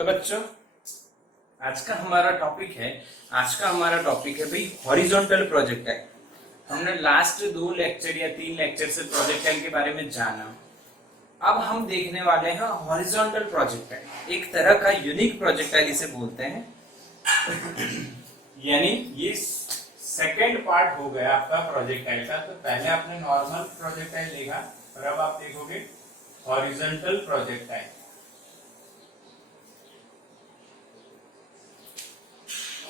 तो बच्चों आज का हमारा टॉपिक है भाई हॉरिजॉन्टल प्रोजेक्टाइल। हमने लास्ट 2 लेक्चर या 3 लेक्चर से प्रोजेक्टाइल के बारे में जाना। अब हम देखने वाले हैं हॉरिजॉन्टल प्रोजेक्टाइल, एक तरह का यूनिक प्रोजेक्टाइल इसे बोलते हैं। यानी ये सेकंड पार्ट हो गया आपका प्रोजेक्टाइल का। तो पहले आपने नॉर्मल प्रोजेक्टाइल देखा और अब आप देखोगे हॉरिजॉन्टल प्रोजेक्टाइल।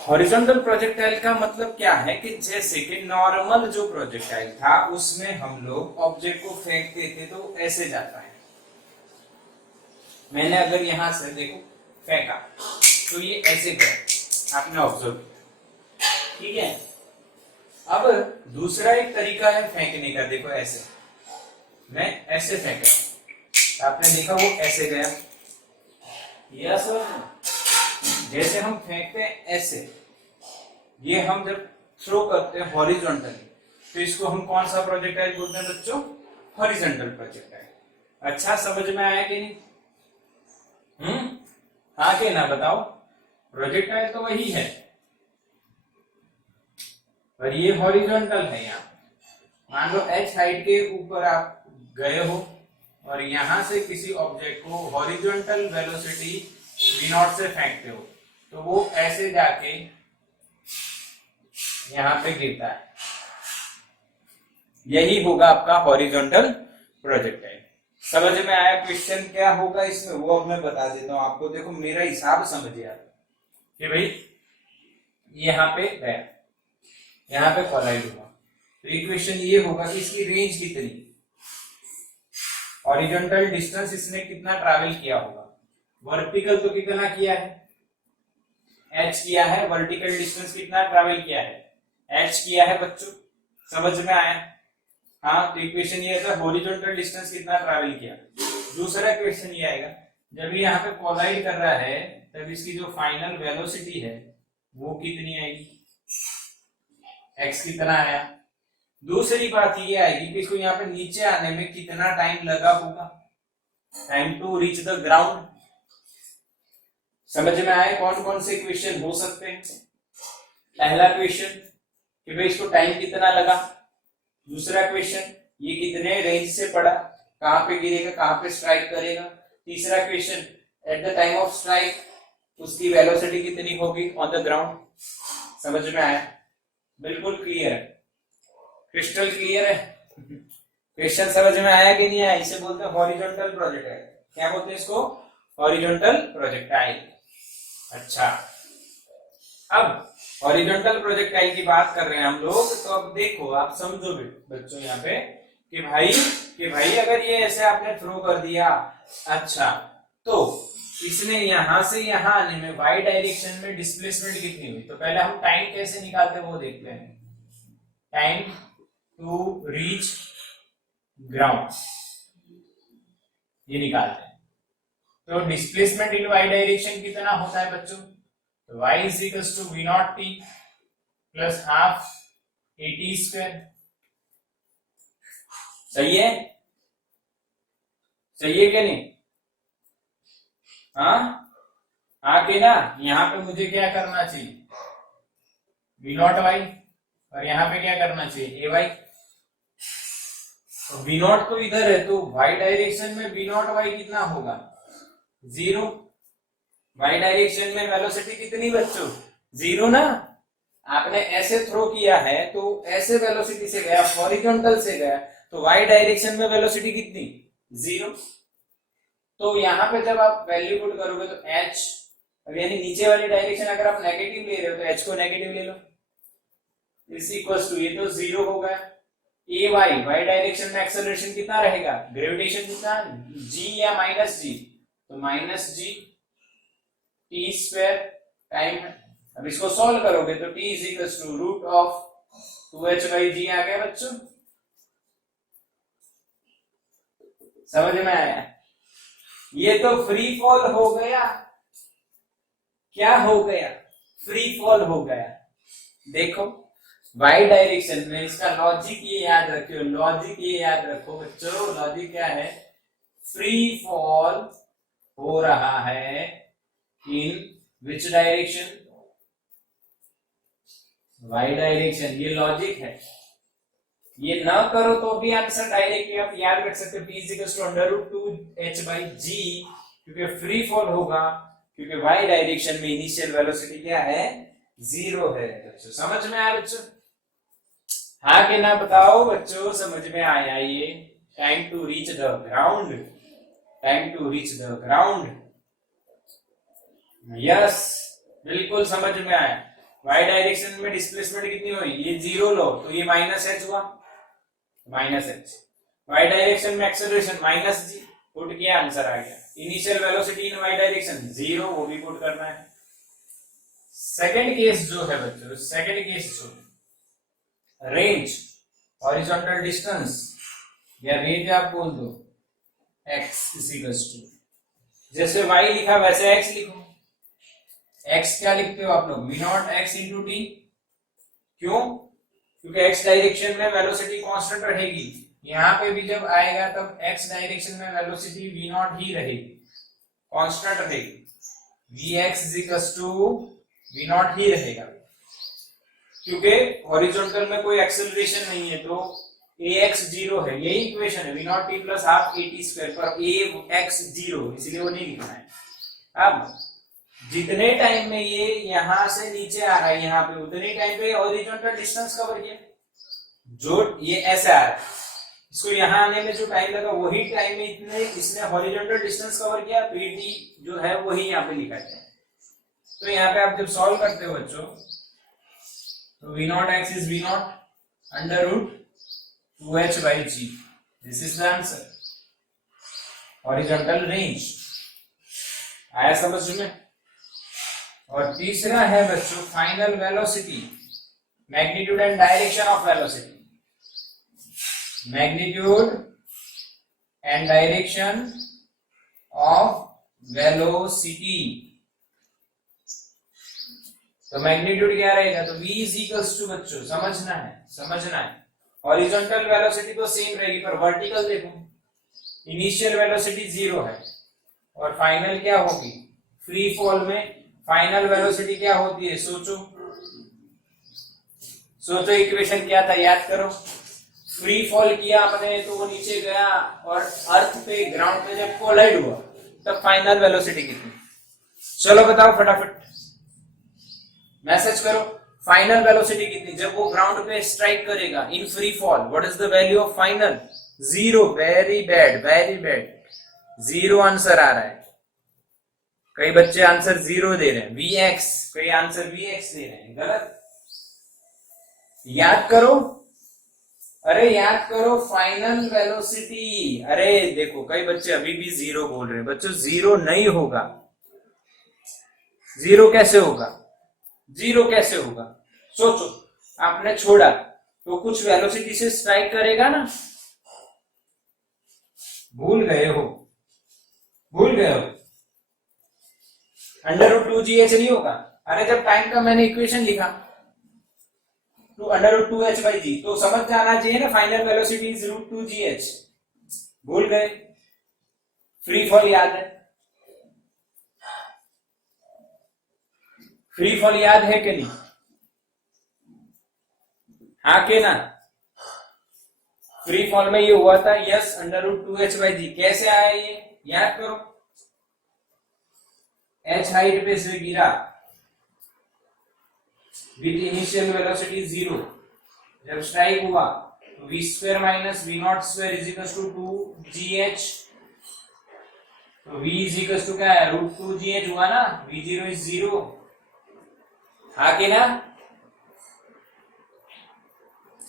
हॉरिजॉन्टल प्रोजेक्टाइल का मतलब क्या है कि जैसे कि नॉर्मल जो प्रोजेक्टाइल था उसमें हम लोग ऑब्जेक्ट को फेंकते थे तो ऐसे जाता है। मैंने अगर यहां से देखो फेंका तो ये ऐसे गया, आपने ऑब्जर्व किया, ठीक है। अब दूसरा एक तरीका है फेंकने का, देखो ऐसे मैं ऐसे फेंका, आपने देखा वो ऐसे गया। यस, जैसे हम फेंकते हैं ऐसे, ये हम जब थ्रो करते हैं हॉरिजॉन्टली तो इसको हम कौन सा प्रोजेक्टाइल बोलते हैं बच्चों? Horizontal projectile. अच्छा समझ में आया कि नहीं? हाँ कि ना बताओ? प्रोजेक्टाइल तो वही है पर ये हॉरिजॉन्टल है। यहाँ मान लो h हाइट के ऊपर आप गए हो और यहां से किसी ऑब्जेक्ट को हॉरिजॉन्टल वेलोसिटी v0 से फेंकते हो तो वो ऐसे जाके यहां पे गिरता है। यही होगा आपका हॉरिजॉन्टल प्रोजेक्टाइल। समझ में आया क्वेश्चन क्या होगा इसमें? वो अब मैं बता देता हूं आपको। देखो मेरा हिसाब समझिए आप कि भाई यहां पे गया, यहां पे कोलाइड हुआ तो इक्वेशन ये होगा कि इसकी रेंज कितनी, हॉरिजॉन्टल डिस्टेंस इसने कितना ट्रैवल किया होगा। वर्टिकल तो कितना किया है? h किया है। वर्टिकल डिस्टेंस कितना ट्रैवल किया है? h किया है बच्चों। समझ में आया? हाँ, तो इक्वेशन ये है हॉरिजॉन्टल डिस्टेंस कितना ट्रैवल किया। दूसरा क्वेश्चन ये आएगा जब ये यहाँ पे कोलाइड कर रहा है तब इसकी जो फाइनल वेलोसिटी है वो कितनी आएगी, x कितना आया। दूसरी बात ये आएगी कि इसको यहाँ पे नीचे आने में कितना टाइम लगा होगा, time to reach the ground. समझ में आए कौन कौन से क्वेश्चन हो सकते हैं? पहला क्वेश्चन कि भाई इसको टाइम कितना लगा। दूसरा क्वेश्चन ये कितने रेंज से पड़ा, कहां पे गिरेगा, कहां पे स्ट्राइक करेगा। तीसरा question at the time of strike उसकी वेलोसिटी कितनी होगी ऑन द ग्राउंड। समझ में आया? बिल्कुल क्लियर है, क्रिस्टल क्लियर है। क्वेश्चन समझ में आया कि नहीं आया? इसे बोलते हैं हॉरिजॉन्टल प्रोजेक्टाइल। क्या बोलते हैं इसको? Horizontal projectile. अच्छा, अब हॉरिजॉन्टल प्रोजेक्टाइल की बात कर रहे हैं हम लोग। तो अब देखो आप समझो बच्चों यहाँ पे कि भाई अगर ये ऐसे आपने थ्रो कर दिया, अच्छा तो इसने यहां से यहां आने में y डायरेक्शन में डिस्प्लेसमेंट कितनी हुई। तो पहले हम टाइम कैसे निकालते हैं वो देखते हैं। टाइम टू रीच ग्राउंड ये निकालते हैं। तो डिस्प्लेसमेंट इन y डायरेक्शन कितना होता है बच्चों? तो y is equals to v0 t plus half at square. सही है? सही है क्या नहीं? हाँ के ना? यहाँ पे मुझे क्या करना चाहिए? v0 y और यहाँ पे क्या करना चाहिए? ay। तो v0 तो इधर है तो y डायरेक्शन में v0 y कितना होगा? 0। y डायरेक्शन में वेलोसिटी कितनी बच्चों? 0 ना। आपने ऐसे थ्रो किया है तो ऐसे वेलोसिटी से गया, हॉरिजॉन्टल से गया तो y डायरेक्शन में वेलोसिटी कितनी? 0। तो यहाँ पे जब आप वैल्यू पुट करोगे तो h, अब यानी नीचे वाली डायरेक्शन अगर आप नेगेटिव ले रहे हो तो h को नेगेटिव ले लो, इज इक्वल्स टू ये तो 0 हो गया। y डायरेक्शन में एक्सेलरेशन कितना रहेगा? ग्रेविटेशन कितना? g या माइनस g, तो minus g t square time. अब इसको सॉल्व करोगे तो t is equals to root of 2h/g आ गया बच्चों। समझ में आया? ये तो फ्री फॉल हो गया। क्या हो गया? फ्री फॉल हो गया। देखो y डायरेक्शन में इसका लॉजिक ये याद रखियो, लॉजिक ये याद रखो बच्चों। लॉजिक क्या है? फ्री फॉल हो रहा है इन विच डायरेक्शन, वाई डायरेक्शन। ये लॉजिक है, ये ना करो तो भी आंसर डायरेक्टली आप याद रख सकते हो, p इक्वल्स टू √2h/g, क्योंकि फ्री फॉल होगा, क्योंकि वाई डायरेक्शन में इनिशियल वेलोसिटी क्या है, 0 है। बच्चों समझ में आया बच्चों? हाँ कि ना बताओ बच्चों, समझ में आया ये? Time to reach the ground, time to reach the ground, yes बिल्कुल समझ में आया। वाई डायरेक्शन में डिस्प्लेसमेंट कितनी हुई, ये 0 लो तो ये -h हुआ, -h। वाई डायरेक्शन में एक्सेलरेशन -g, पुट किया आंसर आ गया। Initial velocity in y direction 0, वो भी पुट करना है। सेकंड केस जो है बच्चों, सेकंड केस जो रेंज, हॉरिजॉन्टल डिस्टेंस या रेंज आप बोल दो, x इक्वल्स टू, जैसे y लिखा वैसे x लिखो। x क्या लिखते हो आप लोग, v0 x इंटू टी। क्यों? क्योंकि x डायरेक्शन में वेलोसिटी कांस्टेंट रहेगी, यहाँ पे भी जब आएगा तब x डायरेक्शन में वेलोसिटी v0 ही रहेगी, कांस्टेंट रहेगी, vx इक्वल्स टू v0 ही रहेगा, क्योंकि हॉरिजॉन्टल में कोई एक्सेलरेशन नहीं है, तो ax 0 है, यही इक्वेशन है, v0 t plus half at square, पर ax 0, इसलिए वो नहीं लिखना है। अब जितने टाइम में ये यहां से नीचे आ रहा है यहाँ पे, उतने टाइम पे हॉरिजॉन्टल डिस्टेंस कवर किया, जो ये ऐसे आ रहा है, इसको यहाँ आने में जो टाइम लगा वही टाइम में इतने इसने हॉरिजॉन्टल डिस्टेंस कवर किया, pt जो है वही यहाँ पे लिखा है। तो यहाँ पे आप जब सॉल्व करते हो बच्चों, तो v0 x is v0 under root 2h/g, this is the answer, horizontal range. आया समझ में? और तीसरा है बच्चों final velocity, magnitude and direction of velocity, magnitude and direction of velocity. तो मैग्नीट्यूड क्या रहेगा, तो v इज इक्वल्स टू, बच्चों समझना है, हॉरिजॉन्टल वेलोसिटी तो सेम रहेगी, पर वर्टिकल देखो, इनिशियल वेलोसिटी 0 है, और फाइनल क्या होगी, फ्री फॉल में फाइनल वेलोसिटी क्या होती है, सोचो इक्वेशन क्या था, याद करो। फ्री फॉल किया आपने तो वो नीचे गया, और अर्थ पे, ग्राउंड पे जब कोलाइड हुआ तब फाइनल वेलोसिटी कितनी, चलो बताओ फटाफट, मैसेज करो, फाइनल वेलोसिटी कितनी जब वो ग्राउंड पे स्ट्राइक करेगा in free fall, what is the value of final, 0। Very bad, 0 answer आ रहा है। कई बच्चे आंसर 0 दे रहे हैं, vx, कई आंसर vx दे रहे हैं, गलत। याद करो, अरे याद करो फाइनल वेलोसिटी। अरे देखो कई बच्चे अभी भी 0 बोल रहे हैं, बच्चों 0 नहीं होगा, 0 कैसे होगा, 0 कैसे होगा, सोचो, आपने छोड़ा तो कुछ वेलोसिटी से स्ट्राइक करेगा ना, भूल गए हो, √2gh नहीं होगा। अरे जब टाइम का मैंने इक्वेशन लिखा तो √2h/g, तो समझ जाना चाहिए ना फाइनल वेलोसिटी इज √2gh, भूल गए, फ्री फॉल याद है, फ्री फॉल याद है कि नहीं, हाँ के ना, फ्री फॉल में ये हुआ था, यस, √2h/g। कैसे आया ये, याद करो, h हाइट पे से गिरा विद इनिशियल वेलोसिटी 0, जब स्ट्राइक हुआ तो v² - v0² is equal to 2gh, तो v इज इक्वल टू क्या है, √2gh हुआ ना, v0 इज 0, हाँ के ना।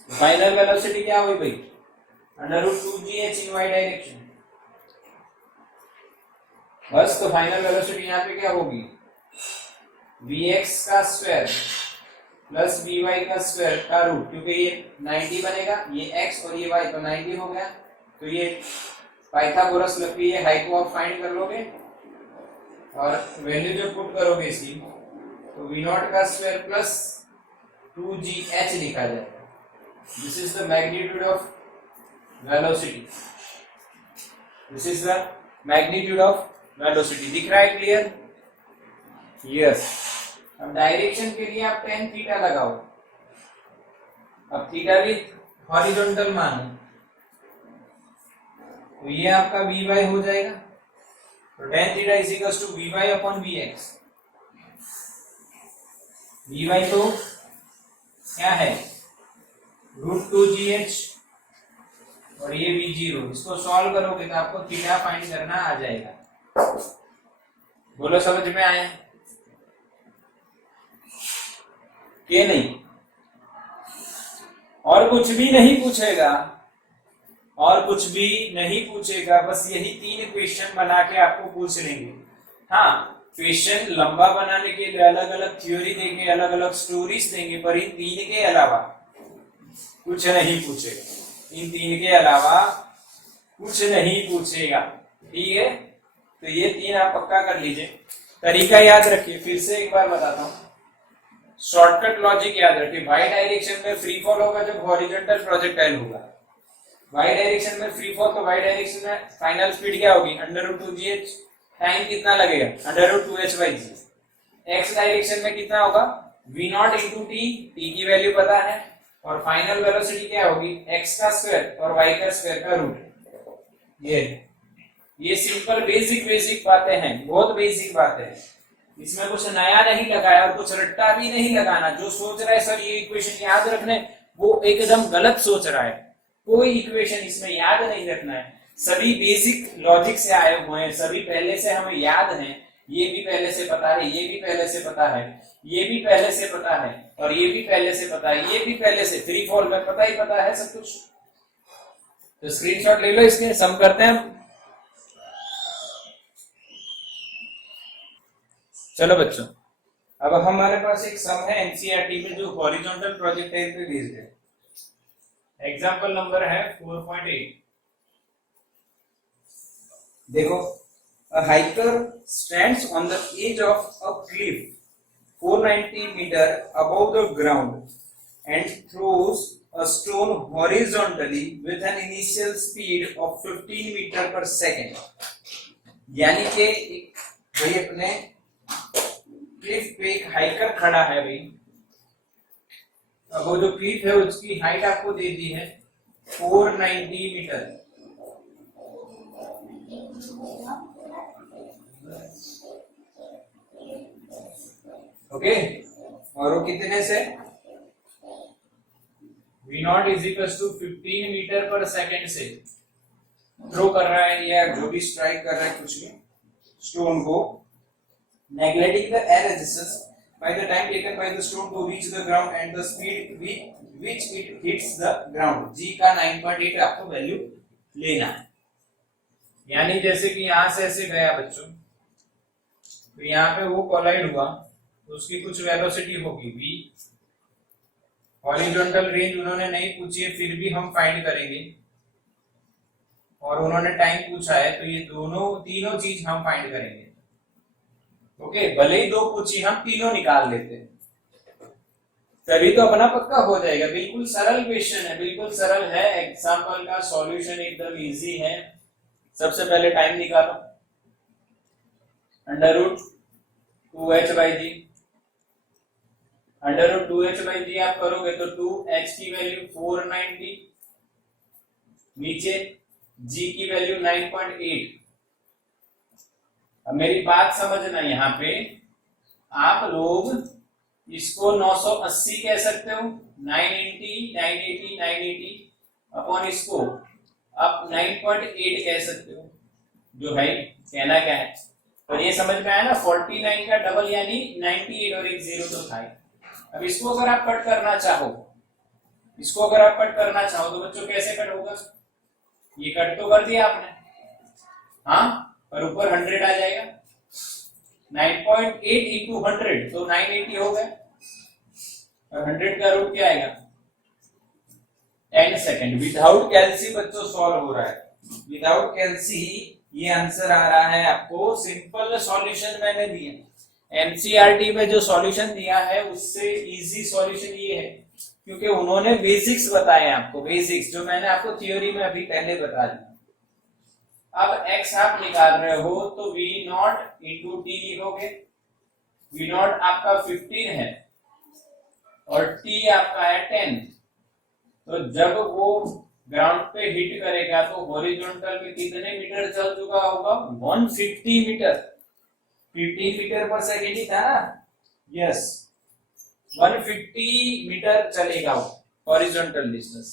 फाइनल वेलोसिटी क्या हुई भाई, √2gh इन y डायरेक्शन, बस। तो फाइनल वेलोसिटी यहाँ पे क्या होगी, vx का स्क्वायर प्लस vy का स्क्वायर का रूट, क्योंकि ये 90 बनेगा, ये x और ये y, तो 90 हो गया, तो ये पाइथागोरस लगती है, हाइट को आप फाइंड कर लोगे और वैल्यू जो पुट करोगे इसकी, तो v0 का स्क्वायर प्लस 2gh लिखा जाएगा। This is the magnitude of velocity, this is the magnitude of velocity. दिख रहा है क्लियर? यस। अब डायरेक्शन के लिए आप tan थीटा लगाओ। अब थीटा भी हॉरिजॉन्टल मानो, तो ये आपका वी वाई हो जाएगा। तो tan theta is equal to v y upon we x. V y तो क्या है, √2gh, और ये v0। इसको सॉल्व करोगे तो आपको थीटा फाइंड करना आ जाएगा। बोलो समझ में आया कि नहीं? और कुछ भी नहीं पूछेगा, और कुछ भी नहीं पूछेगा, बस यही 3 क्वेश्चन बना के आपको पूछ लेंगे। हाँ, क्वेश्चन लंबा बनाने के लिए अलग अलग थ्योरी देंगे, अलग अलग स्टोरीज देंगे, पर इन 3 के अलावा कुछ नहीं पूछेगा। इन 3 के अलावा कुछ नहीं पूछेगा, ठीक है? तो ये 3 आप पक्का कर लीजिए। तरीका याद रखिए, फिर से एक बार बताता हूं, शॉर्टकट लॉजिक याद रखिए। वाई डायरेक्शन में फ्री फॉल होगा जब हॉरिजॉन्टल प्रोजेक्टाइल होगा। वाई डायरेक्शन में फ्री फॉल, तो वाई डायरेक्शन में फाइनल स्पीड क्या होगी, √2gh। टाइम कितना लगेगा, √2h/g। एक्स डायरेक्शन में कितना होगा, v0 × t की वैल्यू पता है, और फाइनल वेलोसिटी क्या होगी, x का स्क्वायर और y का स्क्वायर का रूट। ये सिंपल बेसिक बातें हैं, बहुत बेसिक बातें हैं। इसमें कुछ नया नहीं लगाया और कुछ रट्टा भी नहीं लगाना। जो सोच रहा है सर ये इक्वेशन याद रखने, वो एकदम गलत सोच रहा है। कोई इक्वेशन इसमें याद नहीं रखना है, सभी बेसिक लॉजिक से आए हुए हैं, सभी पहले से हमें याद हैं। ये भी पहले से पता है, ये भी पहले से पता है, ये भी पहले से पता है, और ये भी पहले से पता है, ये भी पहले से फ्री फॉल में पता ही पता है सब कुछ। तो स्क्रीनशॉट ले लो, इसके सम करते हैं। चलो बच्चों, अब हमारे पास एक सम है एनसीईआरटी में जो हॉरिजॉन्टल प्रोजेक्टाइल पे बेस्ड है। एग्जांपल नंबर है 4.8। देखो, a hiker stands on the edge of a cliff 490 meter above the ground and throws a stone horizontally with an initial speed of 15 meter per second। यानी कि भाई अपने Cliff पे एक हाइकर खड़ा है भाई। अब वो जो क्लिफ है उसकी हाइट आपको दे दी है 490 मीटर। ओके, और वो कितने से, v0 = 15 मीटर पर सेकंड से थ्रो कर रहा है, या जो भी स्ट्राइक कर रहा है कुछ भी स्टोन को, neglecting the air resistance by the time taken by the stone to reach the ground and the speed with which it hits the ground। g का 9.8 आपको वैल्यू लेना है। यानी जैसे कि यहां से ऐसे गया बच्चों, तो यहाँ पे वो कोलाइड हुआ, तो उसकी कुछ वेलोसिटी होगी v। हॉरिजॉन्टल रेंज उन्होंने नहीं पूछी है, फिर भी हम फाइंड करेंगे, और उन्होंने टाइम पूछा है, तो ये तीनों चीज हम फाइंड करेंगे। ओके, भले ही 2 पूछी, हम तीनों निकाल लेते हैं, तभी तो अपना पक्का हो जाएगा। बिल्कुल सरल क्वेश्चन है, बिल्कुल सरल है। एग्जांपल का सॉल्यूशन एकदम इजी है। सबसे पहले टाइम निकालो, √2h/g। √2h/g आप करोगे तो 2h की वैल्यू 490, नीचे g की वैल्यू 9.8। अब मेरी बात समझना, यहाँ पे आप लोग इसको 980 कह सकते हो, 980 अपॉन इसको आप 9.8 कह सकते हो, जो है कहना क्या है। तो ये समझ में आया ना, 49 का डबल यानी 98, और एक 0 तो था। अब इसको अगर आप कट करना चाहो, तो बच्चों कैसे कट होगा, ये कट तो कर दिया आपने, हाँ, और ऊपर 100 आ जाएगा। 9.8 इंटू 100 तो 980 हो गए, और 100 का रूट क्या आएगा, 10 सेकेंड। विदाउट कैलसी बच्चों सॉल्व हो रहा है, विदाउट कैलसी ये आंसर आ रहा है आपको। सिंपल सॉल्यूशन मैंने दिया, एनसीईआरटी में जो सॉल्यूशन दिया है उससे इजी सॉल्यूशन ये है, क्योंकि उन्होंने बेसिक्स बताए आपको, बेसिक्स जो मैंने आपको थ्योरी में अभी पहले बता दिया। अब x आप निकाल रहे हो तो v0 × t लिखोगे, वी नॉट आपका 15 है और टी आपका है 10। तो जब वो ग्राउंड पे हिट करेगा तो हॉरिजॉन्टल में कितने मीटर चल चुका होगा? 150 मीटर। 50 मीटर पर सेकेंड ही था ना? यस, 150 मीटर चलेगा वो हॉरिजॉन्टल डिस्टेंस।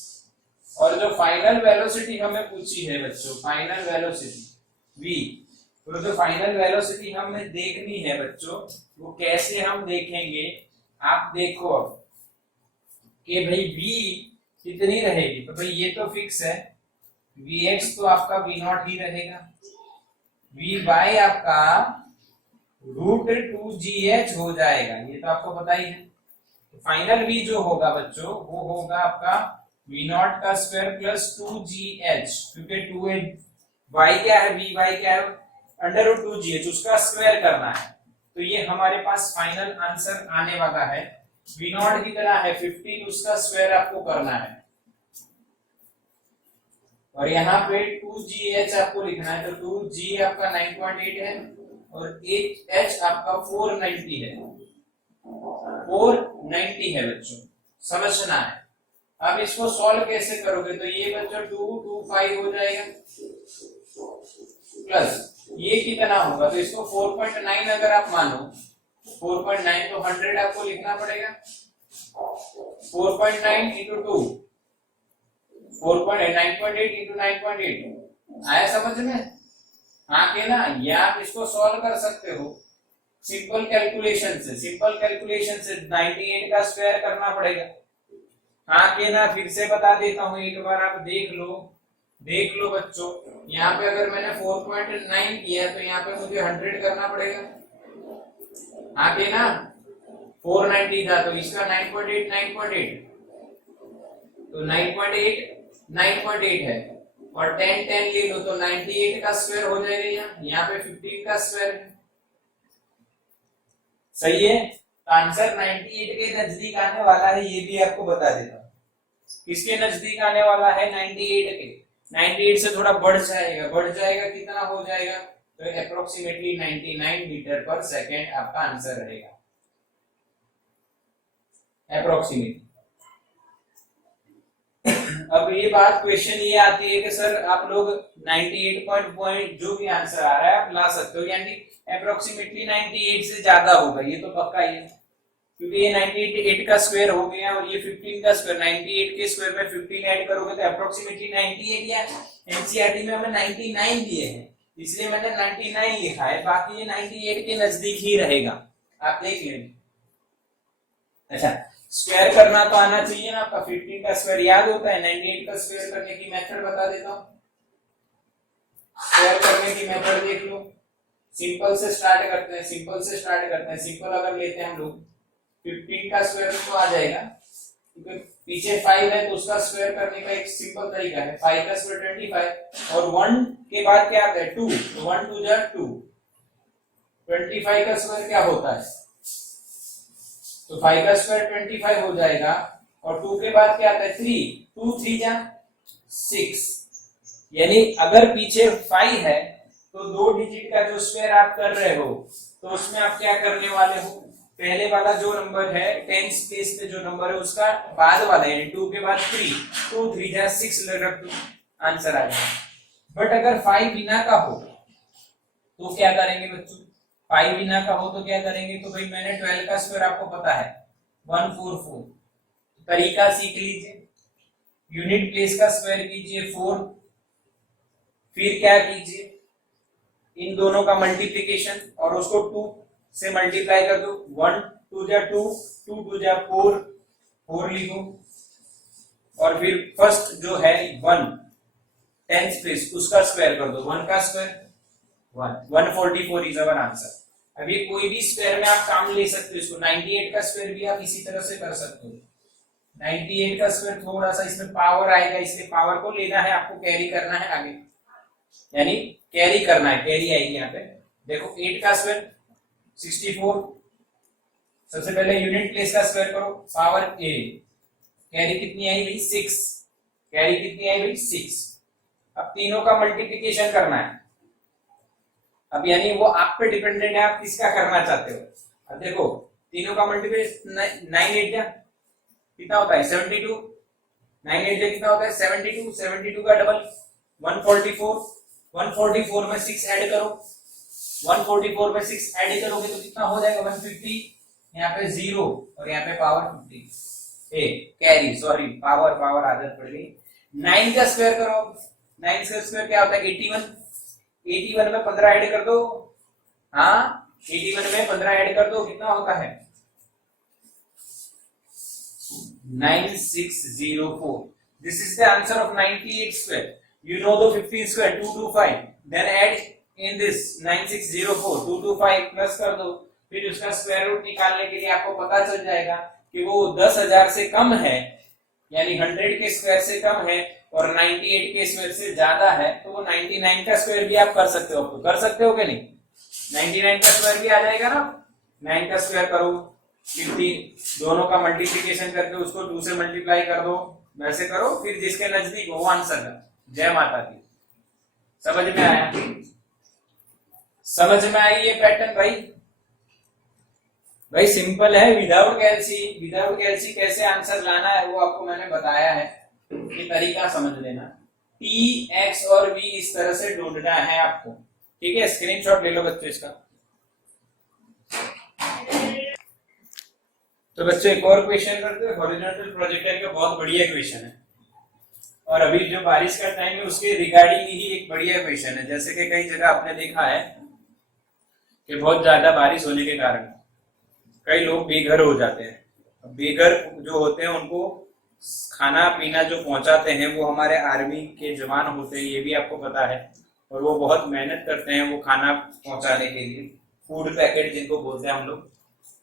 और जो फाइनल वेलोसिटी हमें पूछी है बच्चों, फाइनल वेलोसिटी v, तो जो फाइनल वेलोसिटी हमें देखनी है बच्चों, वो कैसे हम देखेंगे? आप देखो अब कि भाई v कितनी रहेगी, तो भाई ये तो फिक्स है, vx तो आपका v नॉट ही रहेगा, vy आपका √2gh हो जाएगा, ये तो आपको पता ही है। तो फाइनल v जो होगा बच्चों वो होगा आपका v नॉट का स्क्वायर प्लस 2gh, क्योंकि 2h y क्या है, vy क्या है, √2gh, उसका स्क्वायर करना है। तो ये हमारे पास फाइनल आंसर आने वाला है। v नॉट कितना है 15, उसका स्क्वायर आपको करना है और यहाँ पे 2gh आपको लिखना है। तो 2g आपका 9.8 है और h आपका 490 है, 490 है बच्चों, समझना है। अब इसको सॉल्व कैसे करोगे? तो ये बच्चों 225 हो जाएगा प्लस ये कितना होगा, तो इसको 4.9 अगर आप मानो, 4.9 तो 100 आपको लिखना पड़ेगा, 4.9 इंटू 2, 9.8 इंटू 9.8 आया समझ में? हाँ के ना? या आप इसको सॉल्व कर सकते हो सिंपल कैलकुलेशन से, 98 का स्क्वायर करना पड़ेगा। हाँ के ना? फिर से बता देता हूँ, एक बार आप देख लो बच्चों, यहाँ पे अगर मैंने 4.9 किया तो यहाँ पे मुझे 100 करना पड़ेगा। हाँ के ना? 490 था तो इसका 9.8 तो 9.8 है और 10 ले लो तो 98 का स्क्वायर हो जाएगा, यहाँ पे 15 का स्क्वायर है। सही है? तो आंसर 98 के नजदीक आने वाला है, ये भी आपको बता देता हूँ। किसके नजदीक आने वाला है? 98 के। 98 से थोड़ा बढ़ जाएगा, कितना हो जाएगा? तो अप्रोक्सीमेटली 99 मीटर पर सेकेंड आपका आंसर रहेगा, अप्रोक्सीमेटली। अब ये बात क्वेश्चन ये आती है कि सर आप लोग 98 पॉइंट जो भी आंसर आ रहा है आप ला सकते हो, यानी अप्रोक्सीमेटली 98 से ज्यादा होगा, ये तो पक्का ही है, क्योंकि ये 98 का स्क्वायर हो गया और ये 15 का स्क्वायर, 98 के स्क्वायर में 15 ऐड करोगे तो अप्रोक्सीमेटली 98 या एनसीईआरटी में हमें 99 दिए हैं, इसलिए मैंने 99 लिखा है, बाकी ये 98 के नजदीक ही रहेगा, आप देख लेंगे। अच्छा, स्क्वायर करना तो आना चाहिए ना आपका, 15 का स्क्वायर याद होता है, 98 का स्क्वायर करने की मेथड बता देता हूँ। स्क्वायर करने की मेथड देख लो, सिंपल से स्टार्ट करते हैं, सिंपल अगर लेते हैं हम लोग 15 का स्क्वायर तो आ जाएगा, क्योंकि पीछे 5 है तो उसका स्क्वायर करने का एक सिंपल तरीका है, 5 का स्क्वायर 25 और 1 के बाद क्या आता है 2, तो 1 2 जा 2, 25 का स्क्वायर क्या होता है, तो 5 का स्क्वायर 25 हो जाएगा और 2 के बाद क्या आता है 3, 2 3 जा 6, यानी अगर पीछे 5 है तो 2 डिजिट का जो स्क्वायर आप कर रहे हो तो उसमें आप क्या करने वाले हो, पहले वाला जो नंबर है 10 स्पेस पे जो नंबर है उसका बाद वाला यानी 2 के बाद 3, 2 3 जा 6 रख दो, आंसर आ जाएगा। बट अगर 5 बिना का हो तो क्या करेंगे बच्चों, 5 बिना का हो तो क्या करेंगे, तो भाई मैंने 12 का स्क्वायर आपको पता है 144, तरीका सीख लीजिए, यूनिट प्लेस का स्क्वायर कीजिए 4, फिर क्या कीजिए इन दोनों का मल्टीप्लिकेशन और उसको 2 से मल्टीप्लाई कर दो, 1 2 जा 2, 2 2 जा 4, 4 लिखो और फिर फर्स्ट जो है 1 10 स्पेस उसका स्क्वायर कर दो, 1 का स्क्वायर 144 इज आवर आंसर। अब ये कोई भी स्क्वायर में आप काम ले सकते हो, इसको 98 का स्क्वायर भी आप इसी तरह से कर सकते हो, 98 का स्क्वायर थोड़ा सा इसमें पावर आएगा, इसलिए पावर को लेना है आपको, कैरी करना है आगे, यानी कैरी करना है, कैरी आएगी यहाँ पे। देखो 8 का स्क्वायर 64, सबसे पहले यूनिट प्लेस का स्क्वायर करो, पावर a, कैरी कितनी आई भाई 6, कैरी कितनी आई भाई 6, अब तीनों का मल्टीप्लिकेशन करना है, अब यानी वो आप पे डिपेंडेंट है आप किसका करना चाहते हो, अब देखो तीनों का मल्टीप्लाई 9 8 जा कितना होता है 72, 9 8 जा कितना होता है 72, 72 का डबल 144, 144 में 6 ऐड करो, 144 में 6 ऐड करोगे तो कितना हो जाएगा 150, यहाँ पे 0 और यहाँ पे पावर 50 कैरी, सॉरी पावर आदत पड़ गई। 9 का स्क्वायर करो, 9 का स्क्वायर क्या होता है 81, 81 में 15 ऐड कर दो, हाँ 81 में 15 ऐड कर दो कितना होता है 9604। This is the answer of 98 square. You know the 15 square 225, then add in this 9604, 225 plus कर दो, फिर उसका स्क्वायर रूट निकालने के लिए आपको पता चल जाएगा कि वो 10,000 से कम है, यानी 100 के स्क्वायर से कम है और 98 के स्क्वायर से ज्यादा है, तो वो 99 का स्क्वायर भी आप कर सकते हो। कर सकते हो कि नहीं, 99 का स्क्वायर भी आ जाएगा ना, 9 का स्क्वायर करो, 50 दोनों का मल्टीप्लिकेशन करके उसको 2 से मल्टीप्लाई कर दो, वैसे करो, फिर जिसके नजदीक वो आंसर है। जय माता दी। समझ में आया, समझ में आई ये पैटर्न भाई सिंपल है। विदाउट कैलसी कैसे आंसर लाना है वो आपको मैंने बताया है, ये तरीका समझ लेना। टी एक्स और वी इस तरह से ढूंढना है आपको, ठीक है। स्क्रीनशॉट ले लो बच्चों इसका। तो बच्चों एक और क्वेश्चन करते हैं, हॉरिजॉन्टल प्रोजेक्टर का बहुत बढ़िया क्वेश्चन है, और अभी जो बारिश का टाइम है उसके रिगार्डिंग ही एक बढ़िया क्वेश्चन है। जैसे कि कई जगह आपने देखा है कि बहुत ज्यादा बारिश होने के कारण कई लोग बेघर हो जाते हैं। बेघर जो होते हैं उनको खाना पीना जो पहुंचाते हैं वो हमारे आर्मी के जवान होते हैं, ये भी आपको पता है, और वो बहुत मेहनत करते हैं वो खाना पहुंचाने के लिए, फूड पैकेट जिनको बोलते हैं हम लोग।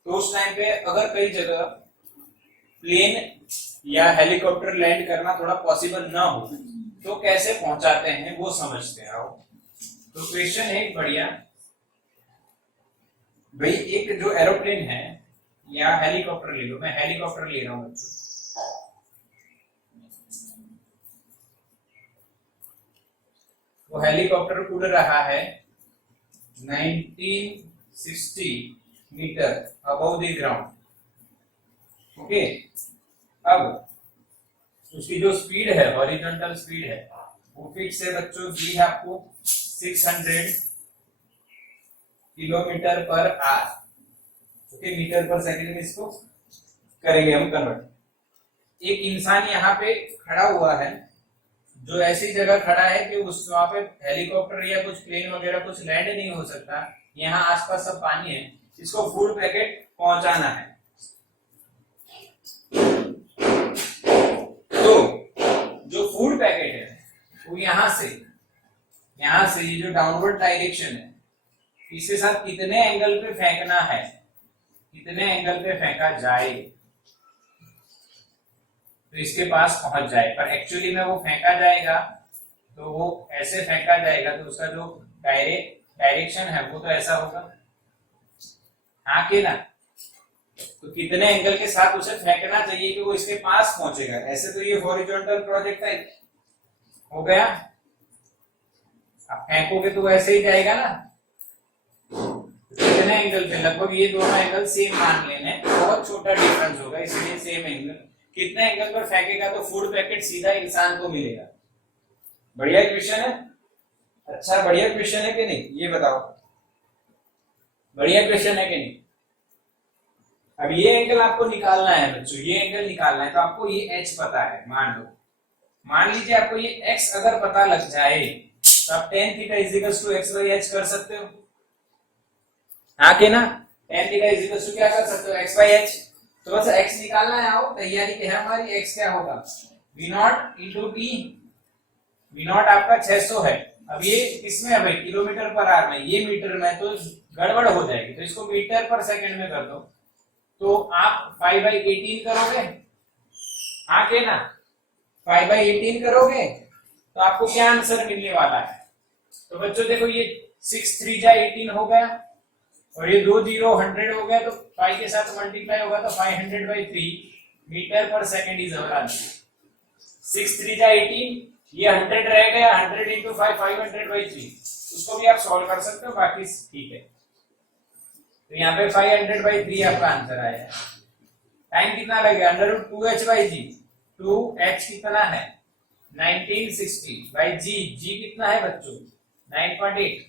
तो उस टाइम पे अगर कई जगह प्लेन या हेलीकॉप्टर लैंड करना थोड़ा पॉसिबल ना हो तो कैसे पहुंचाते हैं वो समझते हैं। आओ तो क्वेश्चन है बढ़िया भाई, एक जो एरोप्लेन है या हेलीकॉप्टर ले लो, मैं हेलीकॉप्टर ले रहा हूं बच्चों, वो हेलीकॉप्टर उड़ रहा है 1960 metre above the ground, okay. अब उसकी जो स्पीड है, हॉरिजॉन्टल स्पीड है, वो फिक्स है बच्चों, दी है आपको 600 kilometre per hour, okay. Metre per second में इसको करेंगे हम कन्वर्ट। एक इंसान यहाँ पे खड़ा हुआ है जो ऐसी जगह खड़ा है कि उस वहां पे हेलीकॉप्टर या कुछ प्लेन वगैरह कुछ लैंड नहीं हो सकता, यहाँ आसपास सब पानी है, इसको फूड पैकेट पहुंचाना है। तो जो फूड पैकेट है वो यहाँ से ये जो डाउनवर्ड डायरेक्शन है इसके साथ कितने एंगल पे फेंकना है, कितने एंगल पे फेंका जाए तो इसके पास पहुंच जाए। पर एक्चुअली में वो फेंका जाएगा तो वो ऐसे फेंका जाएगा तो उसका जो डायरेक्शन है वो तो ऐसा होगा, हाँ कि ना। तो कितने एंगल के साथ उसे फेंकना चाहिए कि वो इसके पास पहुंचेगा। ऐसे तो ये हॉरिजॉन्टल प्रोजेक्ट है, हो गया। अब फेंकोगे तो वैसे ही जाएगा ना। कितने एंगल पे, लगभग ये दोनों एंगल सेम मान लेने, बहुत छोटा डिफरेंस होगा इसलिए सेम एंगल। कितने एंगल पर फेंकेगा तो फूड पैकेट सीधा इंसान को मिलेगा। बढ़िया क्वेश्चन है, अच्छा बढ़िया क्वेश्चन है कि नहीं ये बताओ, बढ़िया क्वेश्चन है कि नहीं। अब ये एंगल आपको निकालना है बच्चों, ये एंगल निकालना है तो आपको ये h पता है, मान लीजिए आपको ये x अगर पता लग जाए तो आप tan थीटा x/h कर सकते हो, हाँ कि ना। tan थीटा क्या कर सकते हो x/h। तो बस x निकालना है। आओ तैयारी के है हमारी, x क्या होगा v0 into t, v0 आपका 600 है। अब ये किसमें है भाई, किलोमीटर पर आवर में, ये मीटर में तो गड़बड़ हो जाएगी, तो इसको मीटर पर सेकंड में कर दो। तो आप 5/18 करोगे, हाँ के ना, 5/18 करोगे तो आपको क्या आंसर मिलने वाला है। तो बच्चों देखो ये 6 3 जा 18 हो गया और ये 2 0 100 हो गया, तो 5 के साथ मल्टीप्लाई होगा तो 500/3 metre per second is our answer. 6 3 जा 18, ये 100 रह गया, 100 into 5 500/3, उसको भी आप सॉल्व कर सकते हो, बाकी ठीक है। तो यहाँ पे 500/3 आपका आंसर आया। टाइम कितना लगेगा, √2h/g, 2h कितना है 1960/g, g कितना है बच्चों 9.8।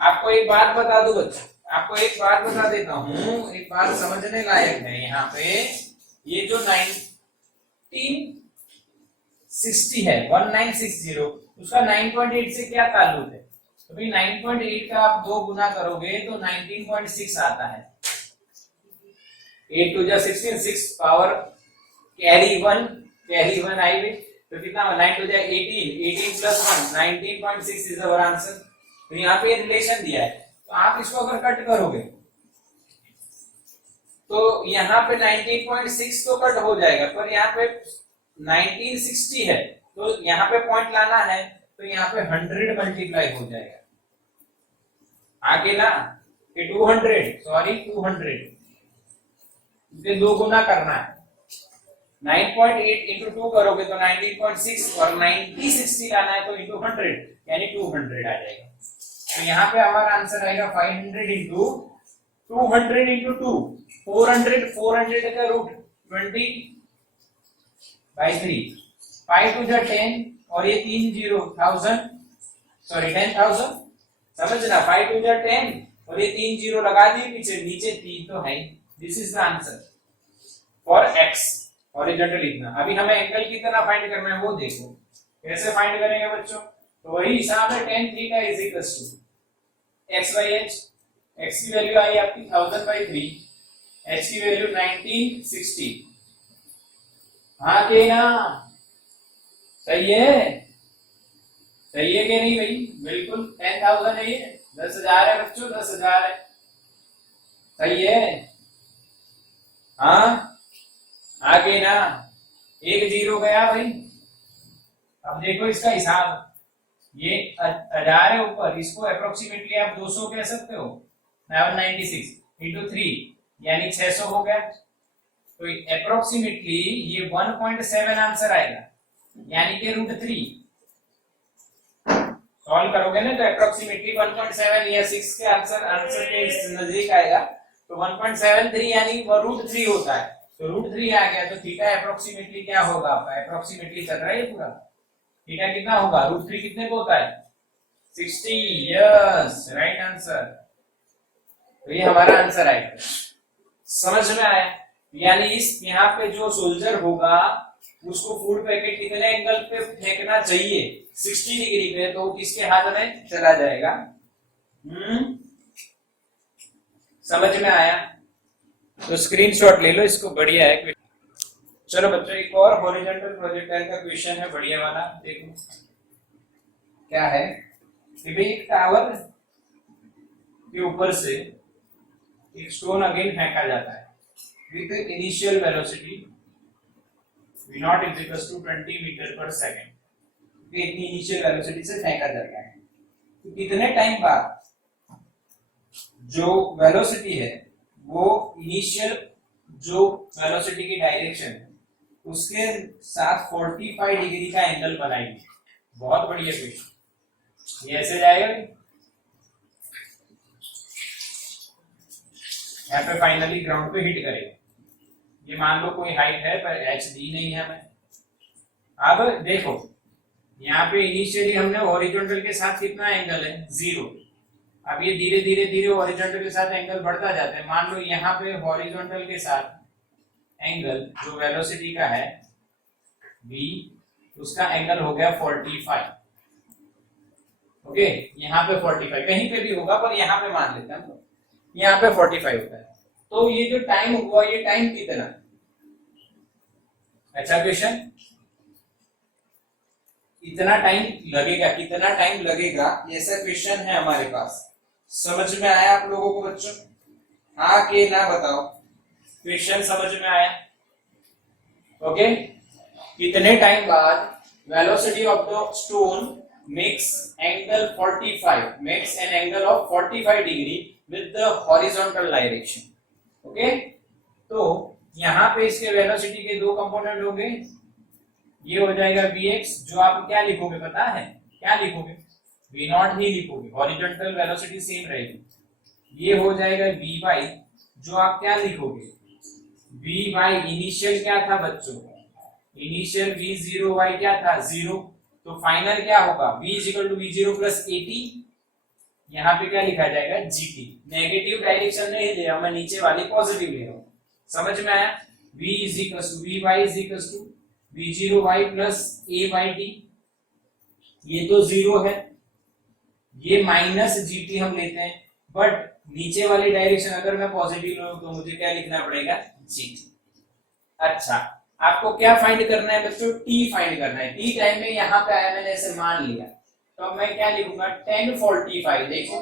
आपको एक बात बता दूं बच्चों, आपको एक बात बता देता हूं, एक बात समझने लायक है। यहाँ पे ये जो 1960 है 1960, उसका 9.8 से क्या ताल्लुक है? तो भाई 9.8 का आप 2 गुना करोगे तो 19.6 आता है। 8 to 16, 6 पावर कैरी 1 आई हुई, तो कितना 9 to 18, 18 plus 1, 19.6 is our answer. तो यहाँ पे रिलेशन दिया है, तो आप इसको अगर कट करोगे तो यहाँ पे 19.6 तो कट हो जाएगा, पर यहाँ पे 1960 है तो यहाँ पे पॉइंट लाना है, तो यहाँ पे 100 मल्टीप्लाई हो जाएगा आगे ना, कि 200 इसे 2 गुना करना है। 9.8 into 2 करोगे तो 19.6 और 9060 लाना है तो into 100 यानी 200 आ जाएगा। तो यहाँ पे हमारा आंसर आएगा 500 into 200 into 2, 400 का रूट 20/3, 5 to the 10 और ये 10,000 10,000 समझना, 5 to the 10 और ये 3 जीरो लगा दिए पीछे, नीचे 3 तो है। This is the answer for x। Horizontal इतना। अभी हमें एंगल कितना फाइंड करना है वो देखो, कैसे फाइंड करेंगे बच्चों? तो वही हिसाब है, tan theta is equals to x/h, x की वैल्यू आई आपकी 1000/3, h की वैल्यू 1960। हाँ के ना, सही है, सही है कि नहीं भाई? बिल्कुल 10,000 है, ये 10,000 है बच्चों, 10,000 है, सही है। हाँ आगे ना, 1 0 गया भाई। अब देखो इसका हिसाब, ये 1000 है ऊपर, इसको अप्रोक्सीमेटली आप 200 कह सकते हो, 96 into 3 यानी 600 हो गया। तो अप्रोक्सीमेटली ये 1.7 आंसर आएगा, यानी कि √3। सॉल्व करोगे ना तो अप्रोक्सीमेटली 1.7 या 6 के आंसर के नजदीक आएगा, तो 1.73 यानी √3 होता है। तो √3 आ गया, तो थीटा अप्रोक्सीमेटली क्या होगा आपका? अप्रोक्सीमेटली चल रहा है पूरा, थीटा कितना होगा? √3 कितने को होता है? 60। Yes, right answer. तो ये हमारा आंसर आएगा। समझ में आया? यानी इस यहाँ पे जो सोल्जर होगा उसको फूड पैकेट कितने एंगल पे फेंकना चाहिए? 60 डिग्री पे, तो किसके हाथ में चला जाएगा? समझ में आया? तो स्क्रीनशॉट ले लो इसको, बढ़िया है। चलो बच्चों, एक और हॉरिजॉन्टल प्रोजेक्टाइल का क्वेश्चन है, बढ़िया वाला। देखो क्या है कि भाई एक टावर के ऊपर से एक स्टोन अगेन फेंका जाता है with initial velocity v0 = 20 metre per second. इतनी इनिशियल वेलोसिटी से फेंका जाता है, तो कितने टाइम बाद जो वेलोसिटी है वो इनिशियल जो वेलोसिटी की डायरेक्शन है उसके साथ 45 डिग्री का एंगल बनाएगी। बहुत बढ़िया क्वेश्चन। ये ऐसे जाएगा, यहाँ पे फाइनली ग्राउंड पे हिट करेगा। ये मान लो कोई हाइट है पर h दी नहीं है हमें। अब देखो यहाँ पे इनिशियली हमने हॉरिजॉन्टल के साथ कितना एंगल है? 0। अब ये धीरे धीरे धीरे हॉरिजॉन्टल के साथ एंगल बढ़ता जाता है। मान लो यहाँ पे हॉरिजॉन्टल के साथ एंगल जो वेलोसिटी का है v, उसका एंगल हो गया 45। ओके, यहाँ पे 45, कहीं पे भी होगा पर यहाँ पे मान लेते हैं हम लोग, यहाँ पे 45 होता है। तो ये जो टाइम हुआ, ये टाइम कितना? अच्छा क्वेश्चन, इतना टाइम लगेगा, कितना टाइम लगेगा, ऐसा क्वेश्चन है हमारे पास। समझ में आया आप लोगों को बच्चों? हाँ के ना बताओ, क्वेश्चन समझ में आया? ओके, कितने टाइम बाद velocity of the stone makes angle 45, makes an angle of 45 degree with the horizontal direction. Okay, तो यहाँ पे इसके वेलोसिटी के 2 कंपोनेंट होंगे। ये हो जाएगा vx, जो आप क्या लिखोगे पता है? क्या लिखोगे? v0 ही लिखोगे, हॉरिजॉन्टल वेलोसिटी सेम रहेगी। ये हो जाएगा वी वाई, जो आप क्या लिखोगे, वी वाई इनिशियल क्या था बच्चों, इनिशियल वी जीरो वाई क्या था 0, तो फाइनल क्या होगा v is equal to v zero plus a t, यहाँ पे क्या लिखा जाएगा जी टी। नेगेटिव डायरेक्शन नहीं ले रहा मैं, नीचे वाली पॉजिटिव ले रहा हूँ, समझ में आया। v is equal to v y is equal to v zero y plus a y t, ये तो 0 है, ये माइनस जी टी हम लेते हैं, बट नीचे वाली डायरेक्शन अगर मैं पॉजिटिव लूं तो मुझे क्या लिखना पड़ेगा जी टी। अच्छा, आपको क्या फाइंड करना है बच्चों, टी फाइंड करना है। टी टाइम में यहाँ पे आया, मैंने ऐसे मान लिया, तो अब मैं क्या लिखूंगा 1045, देखो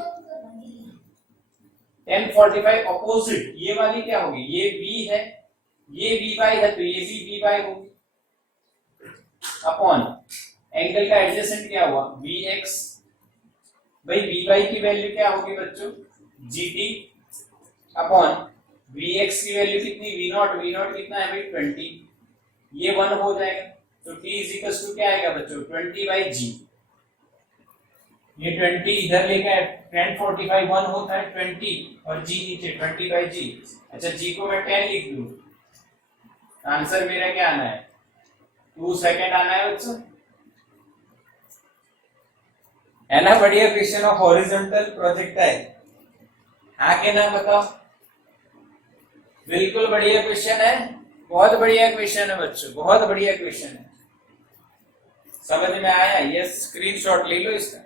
1045 अपोजिट, ये वाली क्या होगी, ये v है, ये वी वाई है, तो ये भी वी वाई होगी, अपॉन एंगल का एडजेसेंट क्या हुआ वी एक्स, भाई वी वाई की वैल्यू क्या होगी बच्चों G T, upon we X की वैल्यू कितनी वी नॉट कितना है भाई 20, ये 1 हो जाएगा, तो t इज इक्वल टू क्या आएगा बच्चों 20 बाई जी, ये 20 इधर लेके 1045 1 होता है 20 और g नीचे 20 बाई जी। अच्छा g को मैं 10 लिख लूं, आंसर मेरा क्या आना है 2 सेकंड आना है बच्चों, है ना। बढ़िया क्वेश्चन ऑफ हॉरिजॉन्टल प्रोजेक्टाइल, हाँ के ना बताओ, बिल्कुल बढ़िया क्वेश्चन है, बहुत बढ़िया क्वेश्चन है बच्चों, बहुत बढ़िया क्वेश्चन है, समझ में आया, ये स्क्रीनशॉट ले लो इसका।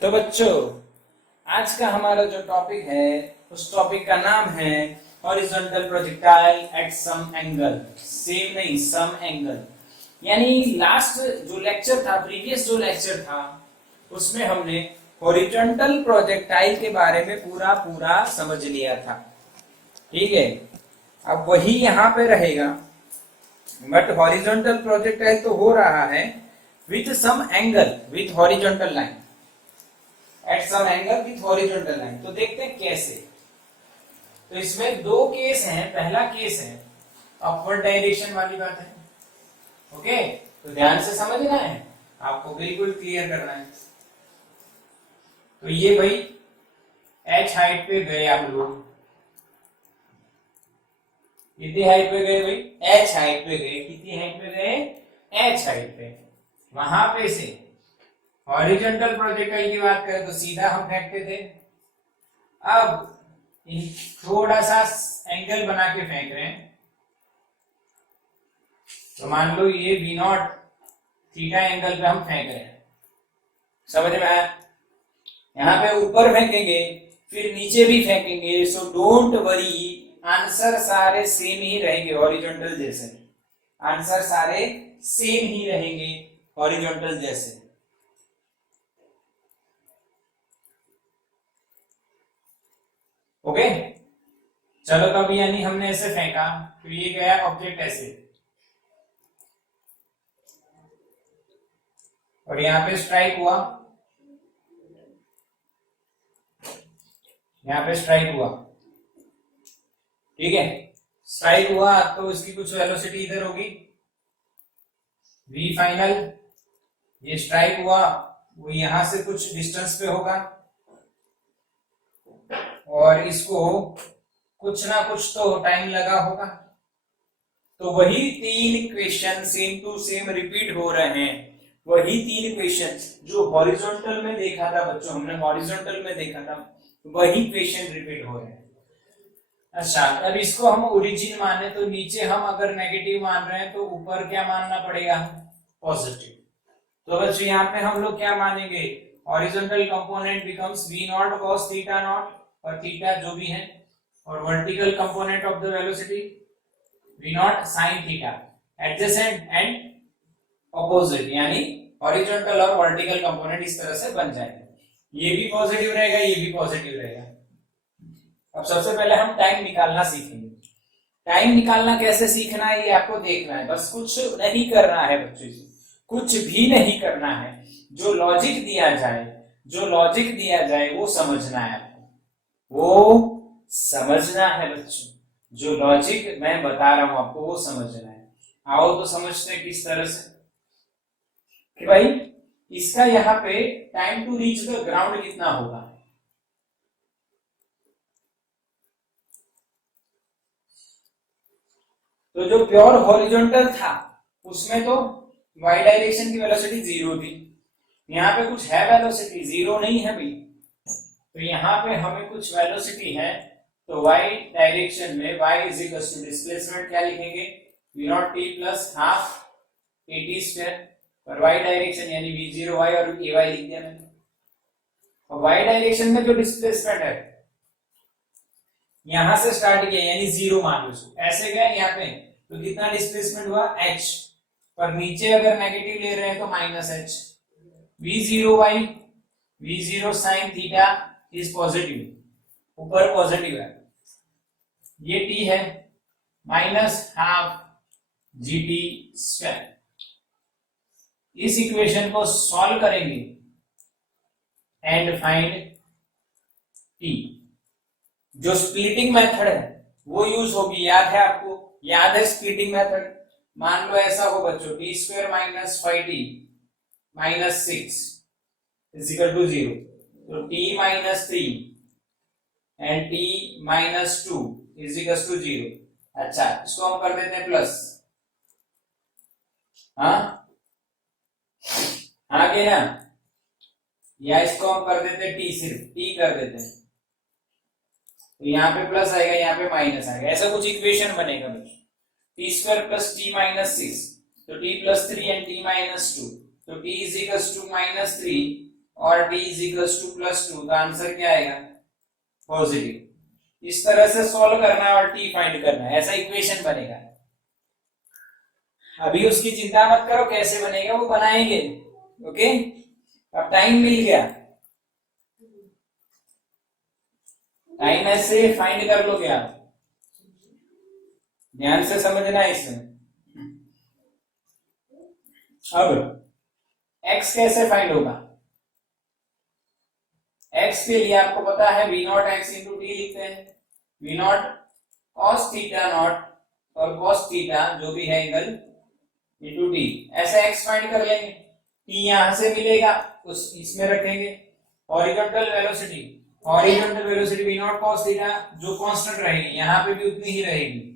तो बच्चों आज का हमारा जो टॉपिक है उस टॉपिक का नाम है horizontal projectile at some angle, same नहीं सम एंगल, यानी लास्ट जो लेक्चर था, प्रीवियस जो लेक्चर था उसमें हमने हॉरिजॉन्टल प्रोजेक्टाइल के बारे में पूरा समझ लिया था, ठीक है। अब वही यहाँ पे रहेगा, बट हॉरिजॉन्टल प्रोजेक्टाइल तो हो रहा है with some angle with horizontal line, at some angle with horizontal line. तो देखते हैं कैसे। तो इसमें 2 केस हैं, पहला केस है अपवर्ड डायरेक्शन वाली बात है, ओके, तो ध्यान से समझना है, आपको बिल्कुल क्लियर करना है। तो ये भाई h हाइट पे गए आप लोग, कितनी हाइट पे गए भाई h हाइट पे गए, कितनी हाइट पे गए h हाइट पे, वहां पे से हॉरिजॉन्टल प्रोजेक्टाइल की बात करें तो सीधा हम फेंकते थे, अब थोड़ा सा एंगल बना के फेंक रहे हैं, तो मान लो ये v नॉट थीटा एंगल पे हम फेंक रहे हैं, समझ में आया। यहाँ पे ऊपर फेंकेंगे फिर नीचे भी फेंकेंगे, सो डोंट वरी, आंसर सारे सेम ही रहेंगे हॉरिजॉन्टल जैसे, आंसर सारे सेम ही रहेंगे हॉरिजॉन्टल जैसे, ओके। चलो तो अभी यानी हमने ऐसे फेंका, तो ये गया ऑब्जेक्ट ऐसे, और यहाँ पे स्ट्राइक हुआ, यहाँ पे स्ट्राइक हुआ, ठीक है, स्ट्राइक हुआ तो इसकी कुछ वेलोसिटी इधर होगी v फाइनल, ये स्ट्राइक हुआ वो यहां से कुछ डिस्टेंस पे होगा, और इसको कुछ ना कुछ तो टाइम लगा होगा, तो वही 3 question same to same repeat हो रहे हैं, वही 3 क्वेश्चन जो हॉरिजॉन्टल में देखा था बच्चों, हमने हॉरिजॉन्टल में देखा था, वही क्वेश्चन रिपीट हो रहे हैं। अच्छा, अब इसको हम ओरिजिन माने, तो नीचे हम अगर नेगेटिव मान रहे हैं तो ऊपर क्या मानना पड़ेगा पॉजिटिव, तो बच्चों यहाँ पे हम लोग क्या मानेंगे, horizontal component becomes v not cos theta not, और थीटा जो भी है, और vertical component of the velocity v not sin theta, adjacent and opposite, यानी हॉरिजॉन्टल और वर्टिकल कंपोनेंट इस तरह से बन जाएंगे, ये भी पॉजिटिव रहेगा, ये भी पॉजिटिव रहेगा। अब सबसे पहले हम टाइम निकालना सीखेंगे, टाइम निकालना कैसे सीखना है ये आपको देखना है, बस कुछ नहीं करना है बच्चों, कुछ भी नहीं करना है, जो लॉजिक दिया जाए, जो लॉजिक दिया जाए वो समझना है आपको, वो समझना है बच्चों, जो लॉजिक मैं बता रहा हूं आपको वो समझना है। आओ तो समझते हैं किस तरह से, कि भाई इसका यहाँ पे time to reach the ground कितना होगा। तो जो प्योर हॉरिजॉन्टल था उसमें तो y डायरेक्शन की वेलोसिटी 0 थी, यहाँ पे कुछ है वेलोसिटी, 0 नहीं है भाई, तो यहाँ पे हमें कुछ वेलोसिटी है, तो y डायरेक्शन में y is equal to displacement क्या लिखेंगे, v not t plus half at square, और y डायरेक्शन यानी v0y और ay लिख दिया मैंने। और y डायरेक्शन में जो डिस्प्लेसमेंट है यहां से स्टार्ट किया यानी 0 मान लो उसको, ऐसे गया यहाँ पे तो कितना डिस्प्लेसमेंट हुआ h, पर नीचे अगर नेगेटिव ले रहे हैं तो minus h, v0y v0 sin theta is positive, ऊपर पॉजिटिव है, ये t है माइनस हाफ gt स्क्वायर। इस इक्वेशन को सॉल्व करेंगे एंड फाइंड t। जो स्प्लिटिंग मेथड है वो यूज होगी, याद है आपको, याद है स्प्लिटिंग मेथड। मान लो ऐसा हो बच्चों, T square minus 5t minus 6 is equal to 0, तो t minus 3 and t minus 2 is equal to 0। अच्छा, इसको हम कर देते हैं प्लस, हाँ आगे ना, या इसको हम कर देते हैं t, सिर्फ t कर देते हैं, तो यहाँ पे प्लस आएगा, यहाँ पे माइनस आएगा, ऐसा कुछ इक्वेशन बनेगा बच्चों। T square plus T minus 6, तो T plus 3 and T minus 2, तो T is equal to minus 3 और T is equal to plus 2, तो आंसर क्या आएगा, पॉजिटिव। इस तरह से सॉल्व करना है और टी फाइंड करना है, ऐसा इक्वेशन बनेगा। अभी उसकी चिंता मत करो कैसे बनेगा, वो बनाएंगे, ओके। अब टाइम मिल गया, टाइम ऐसे फाइंड कर लोगे आप, ध्यान से समझना है इसमें। अब x कैसे फाइंड होगा, x के लिए आपको पता है v not x into T लिखते हैं, v not cos theta not और cos थीटा जो भी है एंगल इंटू टी, ऐसे x फाइंड कर लेंगे। t यहां से मिलेगा, उस इसमें रखेंगे। Horizontal velocity, horizontal velocity v not cos theta जो कांस्टेंट रहेगी, यहां पे भी उतनी ही रहेगी।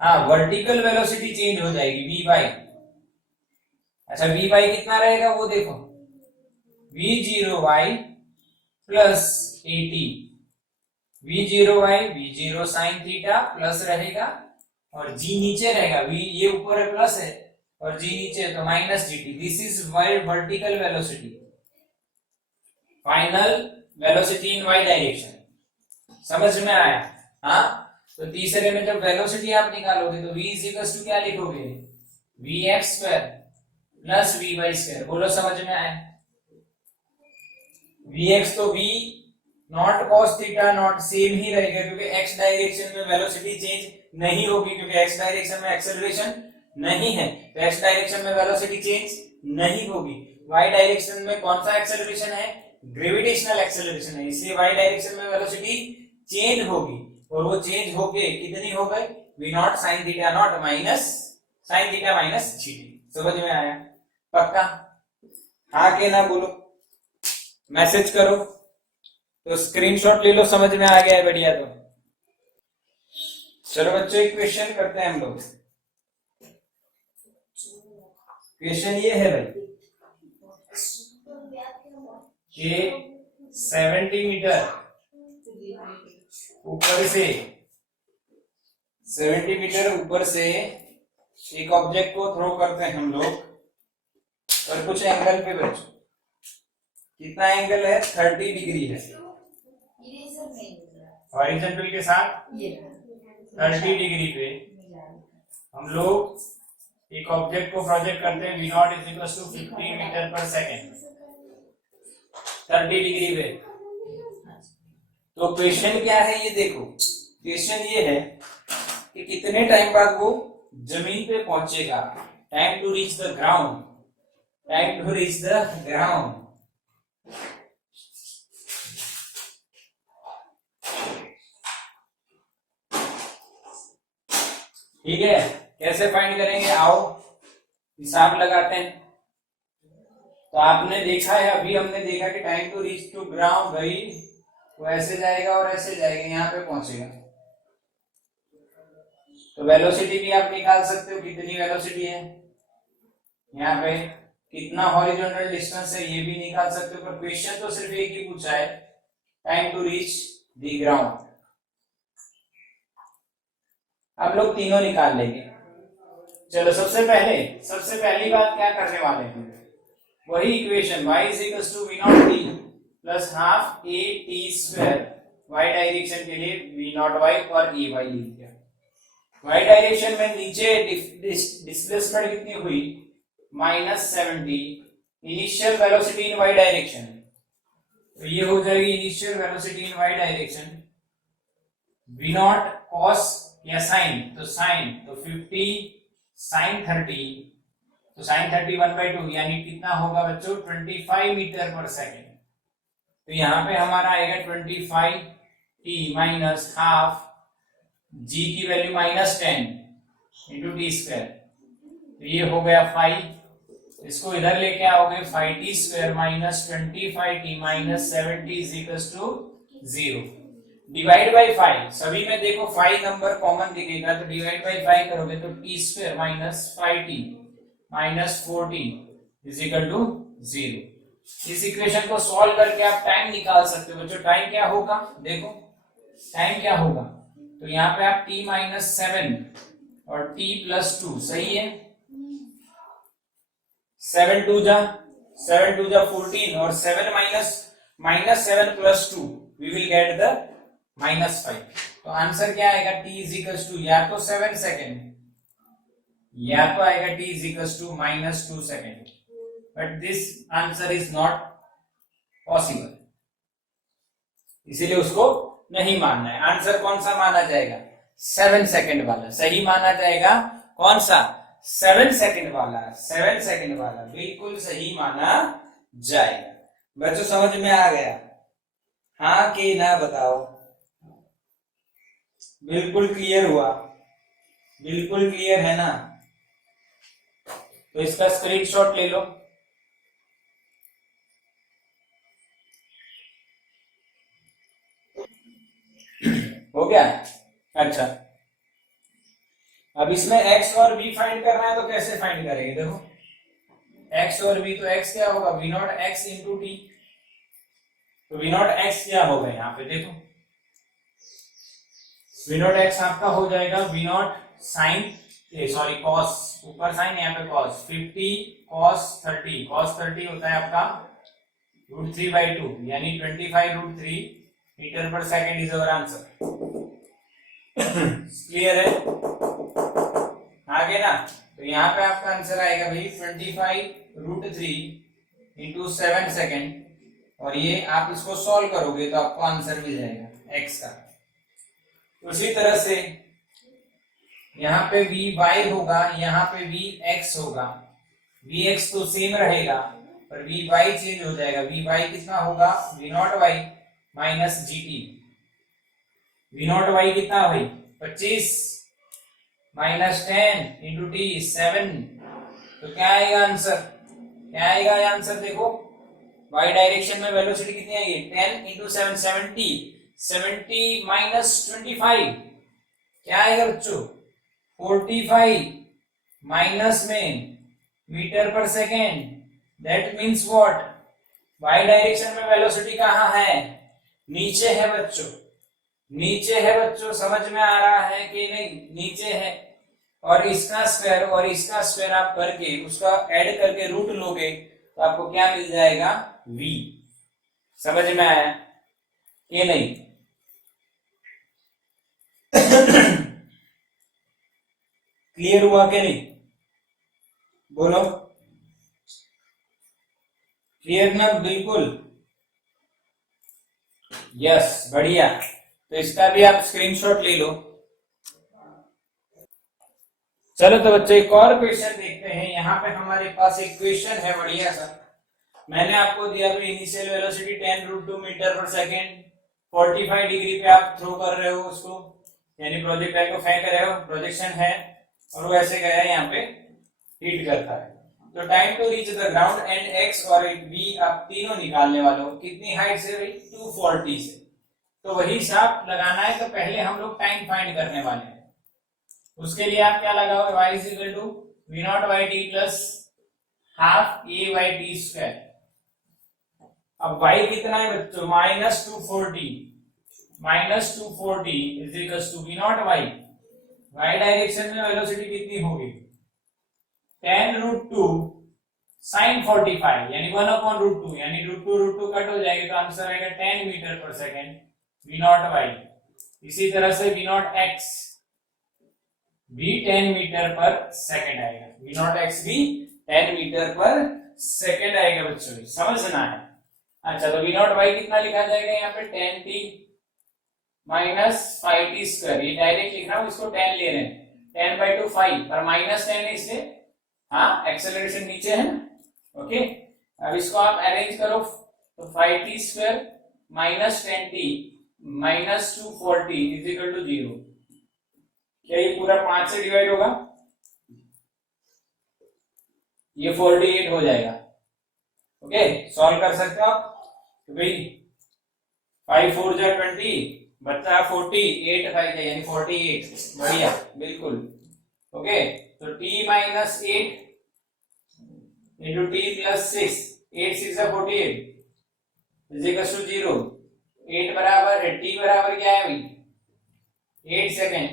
हाँ, वर्टिकल वेलोसिटी चेंज हो जाएगी v बाई, अच्छा v बाई कितना रहेगा वो देखो, v0y plus at, v0y v0 sin theta plus रहेगा और g नीचे रहेगा, v ये ऊपर है प्लस है और g नीचे है तो minus gt। This is vertical velocity, final velocity in y direction. समझ में आया? हाँ, तो तीसरे में जब वेलोसिटी आप निकालोगे तो v इज इक्वल टू क्या लिखोगे, vx square plus vy square. बोलो समझ में आया? vx तो v not cos theta not same ही रहेगा, क्योंकि x डायरेक्शन में वेलोसिटी चेंज नहीं होगी, क्योंकि x डायरेक्शन में एक्सेलरेशन नहीं है, तो x डायरेक्शन में वेलोसिटी चेंज नहीं होगी। y डायरेक्शन में कौन सा एक्सेलरेशन है, ग्रेविटेशनल एक्सेलरेशन है, इसलिए y डायरेक्शन में वेलोसिटी चेंज होगी, और वो चेंज होके कितनी हो गई, v not sine theta naught minus sine theta minus gt। समझ में आया? पक्का? हाँ के ना बोलो, मैसेज करो, तो स्क्रीनशॉट ले लो, समझ में आ गया है, बढ़िया। तो चलो बच्चों एक क्वेश्चन करते हैं हम लोग। क्वेश्चन ये है भाई कि 70 मीटर ऊपर से 70 मीटर ऊपर से एक ऑब्जेक्ट को थ्रो करते हैं हम लोग, और कुछ एंगल पे बच्चों, कितना एंगल है, 30 डिग्री है, हॉरिजॉन्टल के साथ 30 डिग्री पे हम लोग एक ऑब्जेक्ट को प्रोजेक्ट करते हैं, v not is equal to 50 metre पर सेकेंड, 30 डिग्री पे। तो क्वेश्चन क्या है ये देखो, क्वेश्चन ये है कि कितने टाइम बाद वो जमीन पे पहुंचेगा, time to reach the ground, time to reach the ground. ठीक है, कैसे फाइंड करेंगे, आओ हिसाब लगाते हैं। तो आपने देखा है, अभी हमने देखा कि time to reach to ground भाई वो ऐसे जाएगा और ऐसे जाएगा, यहाँ पे पहुंचेगा। तो वेलोसिटी भी आप निकाल सकते हो, कितनी वेलोसिटी है यहाँ पे, कितना हॉरिजॉन्टल डिस्टेंस है ये भी निकाल सकते हो। पर क्वेश्चन तो सिर्फ एक ही पूछा है, time to reach the ground. आप लोग तीनों निकाल लेंगे। चलो सबसे पहली बात क्या करने वाले हैं, वही equation y is equals to V not T plus half A T square, y direction के लिए वी नॉट y और ए वाई लिख दिया। y डायरेक्शन में नीचे डिस्प्लेसमेंट कितनी हुई, -70, इनिशियल वेलोसिटी इन y डायरेक्शन, तो ये हो जाएगी initial velocity in y direction v not cos या साइन, तो साइन तो 50 साइन 30, तो साइन 30 1/2 यानी कितना होगा बच्चों 25 मीटर पर सेकेंड। तो यहाँ पे हमारा आएगा 25 t माइनस हाफ g की वैल्यू -10 इंटू टी स्क्वायर, तो ये हो गया 5, इसको इधर लेके आओगे 5t square minus 25t minus 70 is equals to 0, divide by 5, सभी में देखो 5 नंबर कॉमन दिखेगा, तो डिवाइड बाय 5 करोगे तो t square minus 5t minus 14 is equal to 0। इस इक्वेशन को सॉल्व करके आप टाइम निकाल सकते हो बच्चों। टाइम क्या होगा, देखो टाइम क्या होगा, तो यहाँ पे आप t माइनस 7 और t प्लस 2, सही है, 7 2 जा 14 और 7 minus 7 plus 2 we will get the -5। तो आंसर क्या आएगा, t इज इक्वल्स टू या तो 7 सेकेंड या तो आएगा t is equals to -2 second, but this answer is not possible, इसीलिए उसको नहीं मानना है। आंसर कौन सा माना जाएगा, 7 सेकेंड वाला सही माना जाएगा। कौन सा, 7 सेकेंड वाला, 7 सेकेंड वाला बिल्कुल सही माना जाएगा। बच्चों समझ में आ गया, हाँ कि ना बताओ, बिल्कुल क्लियर हुआ, बिल्कुल क्लियर है ना। तो इसका स्क्रीनशॉट ले लो। हो गया, अच्छा अब इसमें x और v फाइंड करना है, तो कैसे फाइंड करेंगे, देखो x और v, तो x क्या होगा, v not x into T, तो v नॉट x क्या होगा यहाँ पे देखो, v नॉट x आपका हो जाएगा v not sine sorry cos, ऊपर साइन यहाँ पे कॉस, 50 cos 30 होता है आपका √3/2 यानी 25√3 मीटर पर second is our answer. Clear है, आगे ना, तो यहाँ पे आपका आंसर आएगा भाई 25√3 इंटू 7 सेकेंड, और ये आप इसको सॉल्व करोगे तो आपको आंसर मिल जाएगा x का। उसी तरह से यहाँ पे vy होगा, यहाँ पे vx होगा, vx तो सेम रहेगा पर vy चेंज हो जाएगा, vy कितना होगा, v not y minus gt, v not y कितना भाई 25 माइनस 10 इंटू टी 7, तो क्या आएगा आंसर, क्या आएगा ये आंसर देखो, y डायरेक्शन में वेलोसिटी कितनी आएगी 10 इंटू 7 70 माइनस 25 क्या आएगा बच्चों 45 माइनस में मीटर पर second, that means what, y direction में वेलोसिटी कहाँ है, नीचे है बच्चों, नीचे है बच्चों, समझ में आ रहा है कि नहीं, नीचे है। और इसका स्क्वायर आप करके उसका ऐड करके रूट लोगे तो आपको क्या मिल जाएगा v, समझ में आया कि नहीं। क्लियर हुआ कि नहीं, बोलो, क्लियर ना, बिल्कुल यस, बढ़िया। तो इसका भी आप स्क्रीनशॉट ले लो। चलो तो बच्चों एक और क्वेश्चन देखते हैं। यहाँ पे हमारे पास एक क्वेश्चन है बढ़िया सा, मैंने आपको दिया तो इनिशियल वेलोसिटी 10√2 मीटर पर सेकेंड, 45 डिग्री पे आप थ्रो कर रहे हो उसको, यानी प्रोजेक्टाइल को फेंक रहे हो, प्रोजेक्शन है और वो ऐसे गया है यहाँ पे हिट करता है। तो time to reach the ground and X और बी आप तीनों निकालने वाले हो। कितनी हाइट से भाई? 240 से। तो वही हिसाब लगाना है, तो पहले हम लोग टाइम फाइंड करने वाले हैं। उसके लिए आप क्या लगाओगे? y is equal to V not by T plus half A by T square. अब y कितना है बच्चों? Minus 240 is equal to V not y। y direction में वेलोसिटी कितनी होगी? 10 रूट 2 साइन 45 यानी 1 अपॉन रूट 2, यानी रूट टू कट हो जाएगी तो आंसर आएगा 10 मीटर पर सेकेंड वी नॉट y। इसी तरह से वी नॉट x भी 10 मीटर पर सेकेंड आएगा। वी नॉट x भी 10 मीटर पर सेकेंड आएगा बच्चों, समझना है। अच्छा, तो वी नॉट y कितना लिखा जाएगा यहाँ पे? 10t minus 5t square. ये डायरेक्ट लिख रहा हूं, इसको 10 ले रहे हैं। 10 बाई 2 5 और माइनस 10 है इसलिए हाँ एक्सेलरेशन नीचे है ना। ओके, अब इसको आप अरेंज करो तो 5t square minus 10t minus 240 is equal to 0। क्या ये पूरा 5 से डिवाइड होगा? ये 48 हो जाएगा। ओके, सॉल्व कर सकते हो आप। तो भाई 5 4 जा 20 बच्चा 48 5 यानी 48। बढ़िया, बिल्कुल। ओके, तो t minus 8 into t plus 6, 8 6 48 is equal to 0। 8 बराबर t बराबर क्या है भाई? 8 सेकेंड।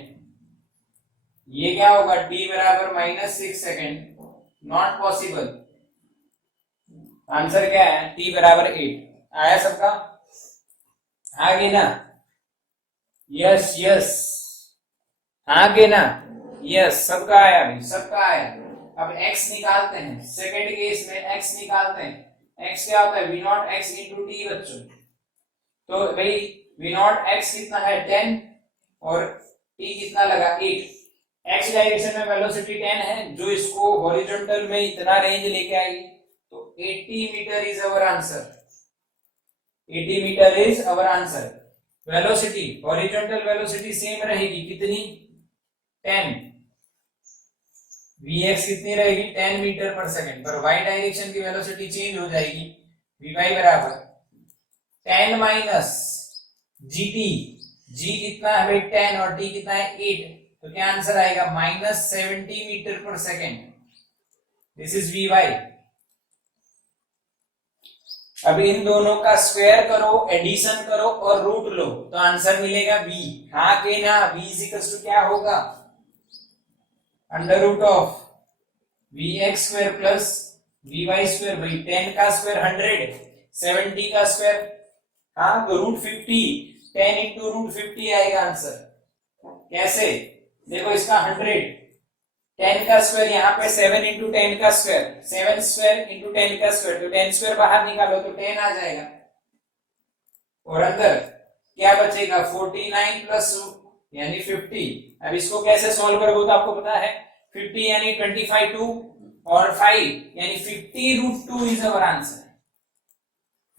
ये क्या होगा? t बराबर minus 6 second. Not possible. Answer क्या है? t बराबर 8। आया सबका? आगे ना? यस यस, आगे ना? यस, सबका आया भाई, सबका आया। अब x निकालते हैं। सेकेंड केस में x निकालते हैं। x क्या होता है? v not x into T बच्चों। तो भाई v नॉट x कितना है? 10 और t कितना लगा? 8। x डायरेक्शन में वेलोसिटी 10 है, जो इसको हॉरिजॉन्टल में इतना रेंज लेके आएगी। तो 80 metre is our answer. 80 metre is our answer. Velocity, horizontal velocity same रहेगी, कितनी? 10। vx कितनी रहेगी? 10 मीटर पर सेकंड। पर y डायरेक्शन की वेलोसिटी चेंज हो जाएगी। vy बराबर 10 माइनस gt। g कितना है भाई? 10 और t कितना है? 8। तो क्या आंसर आएगा? माइनस 70 मीटर पर सेकेंड। This is vy। अब इन दोनों का स्क्वायर करो, एडिशन करो और रूट लो तो आंसर मिलेगा b। हाँ के ना? b इज इक्वल टू क्या होगा? Under root of vx square plus vy square. भाई 10 का स्क्वायर 100, 70 का स्क्वायर हाँ तो रूट 50। 10 इंटू रूट 50 आएगा आंसर। कैसे? देखो इसका 100, 10 का स्क्वायर यहाँ पे 7 इंटू 10 का स्क्वायर, 7 स्क्वायर इंटू 10 का स्क्वायर। तो 10 स्क्वायर बाहर निकालो तो 10 आ जाएगा। और अंदर क्या बचेगा? 49 प्लस यानी 50। अब इसको कैसे सॉल्व करोगे तो आपको पता है 50 यानी 25 2 और 5 यानी 50 root 2 is our answer.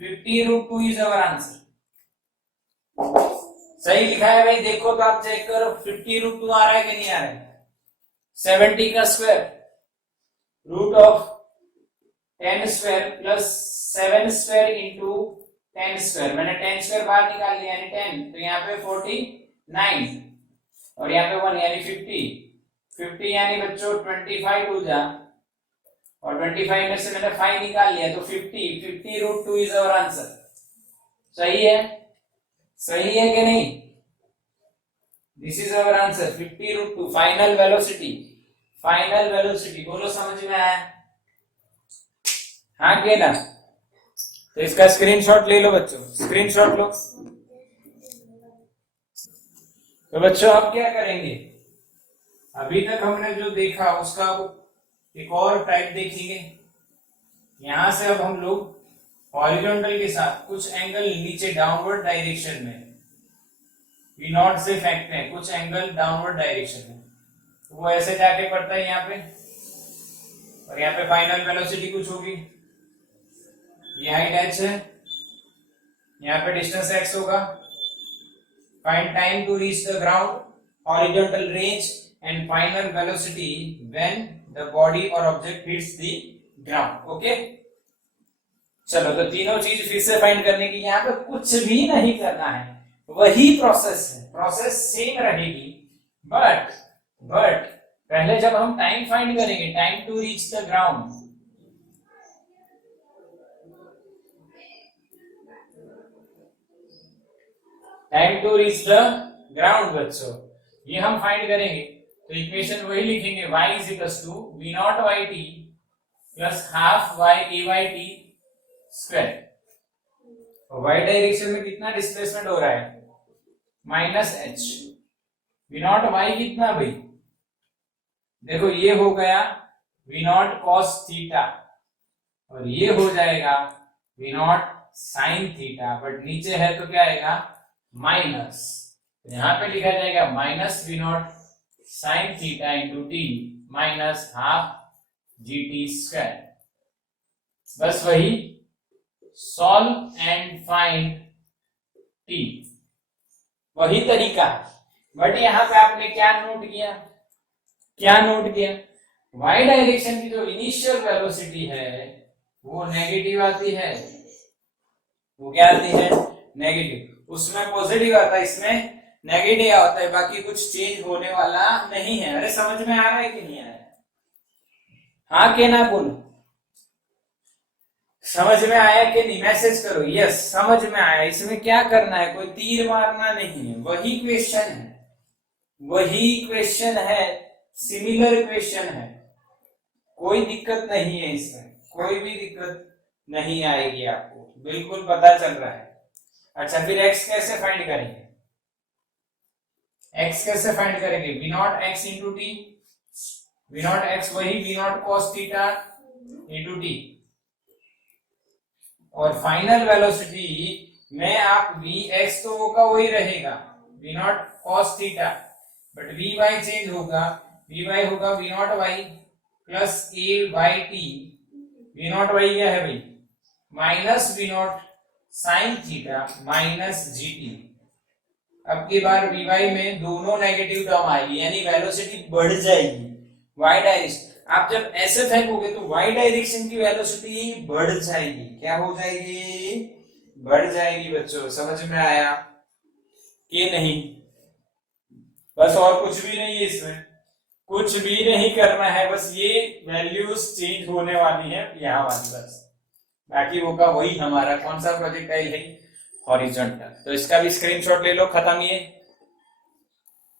50 root 2 is our answer. सही लिखा है भाई? देखो तो आप चेक करो 50 रूट 2 आ रहा है कि नहीं आ रहा है? 70 का square root of 10 square plus 7 square into 10 square. मैंने 10 स्क्वायर बाहर निकाल लिया यानी 10, तो यहाँ पे 49 और यहाँ पे 1 यानी 50 यानी बच्चों 25 टू जा और 25 में से मैंने 5 निकाल लिया तो 50 रूट 2 इज अवर आंसर। सही है? सही है कि नहीं? This is our answer 50 root 2। Final velocity, final velocity बोलो समझ में आया? हाँ के ना? तो इसका स्क्रीनशॉट ले लो बच्चों, स्क्रीनशॉट लो। तो बच्चों अब क्या करेंगे? अभी तक हमने जो देखा उसका एक और टाइप देखेंगे। यहां से अब हम लोग हॉरिजॉन्टल के साथ कुछ एंगल नीचे डाउनवर्ड डायरेक्शन में वी नॉट से फेंकते हैं, कुछ एंगल डाउनवर्ड डायरेक्शन में, तो वो ऐसे जाके पड़ता है यहाँ पे और यहाँ पे फाइनल वेलोसिटी कुछ होगी। ये हाइट h है, यहाँ पे डिस्टेंस x होगा। Find time to reach the ground, horizontal range and final velocity when the body और object hits the ground. Okay, चलो तो तीनों चीज फिर से फाइंड करने की, यहाँ पे कुछ भी नहीं करना है, वही प्रोसेस है, प्रोसेस सेम रहेगी, बट पहले जब हम टाइम फाइंड करेंगे, time to reach the ground, time to reach the ground बच्चों, ये हम फाइंड करेंगे तो इक्वेशन वही लिखेंगे, y is equals to v not by T plus half y a by T square. y direction में कितना डिस्प्लेसमेंट हो रहा है, minus h, v not y कितना भाई, देखो ये हो गया v नॉट कॉस थीटा और ये हो जाएगा v not sine theta, but नीचे है तो क्या आएगा माइनस, तो यहां पे लिखा जाएगा minus V not sine theta into T minus half G T square. बस वही सॉल्व एंड फाइंड टी, वही तरीका, बट यहां पे आपने क्या नोट किया, y डायरेक्शन की जो इनिशियल वेलोसिटी है वो नेगेटिव आती है, वो क्या आती है नेगेटिव, उसमें पॉजिटिव आता है, इसमें नेगेटिव आता है, बाकी कुछ चेंज होने वाला नहीं है। अरे समझ में आ रहा है कि नहीं आ रहा है, हाँ के ना बोलो, समझ में आया कि नहीं, मैसेज करो यस समझ में आया। इसमें क्या करना है, कोई तीर मारना नहीं है, वही क्वेश्चन है, सिमिलर क्वेश्चन है, कोई दिक्कत नहीं है, इसमें कोई भी दिक्कत नहीं आएगी आपको, बिल्कुल पता चल रहा है। अच्छा फिर x कैसे फाइंड करेंगे, x कैसे फाइंड करेंगे, v not x into T, v not x वही v not cos theta into T, और फाइनल वेलोसिटी में आप vx तो वो का वही रहेगा v not cos theta, but vy change होगा, vy होगा v not y plus a by T, v not y क्या है भाई minus v not sine theta minus G T. अब की बार vy में दोनों नेगेटिव टर्म आएगी, यानी वेलोसिटी बढ़ जाएगी y डायरेक्शन, आप जब ऐसे फेंकोगे तो y डायरेक्शन की वेलोसिटी बढ़ जाएगी, क्या हो जाएगी, बढ़ जाएगी बच्चों, समझ में आया कि नहीं, बस और कुछ भी नहीं है, इसमें कुछ भी नहीं करना है, बस ये वैल्यूज चेंज होने वाली है यहाँ वाली, बस बाकी वो का वही हमारा कौन सा प्रोजेक्टाइल है हॉरिजॉन्टल। तो इसका भी स्क्रीनशॉट ले लो, खत्म ये।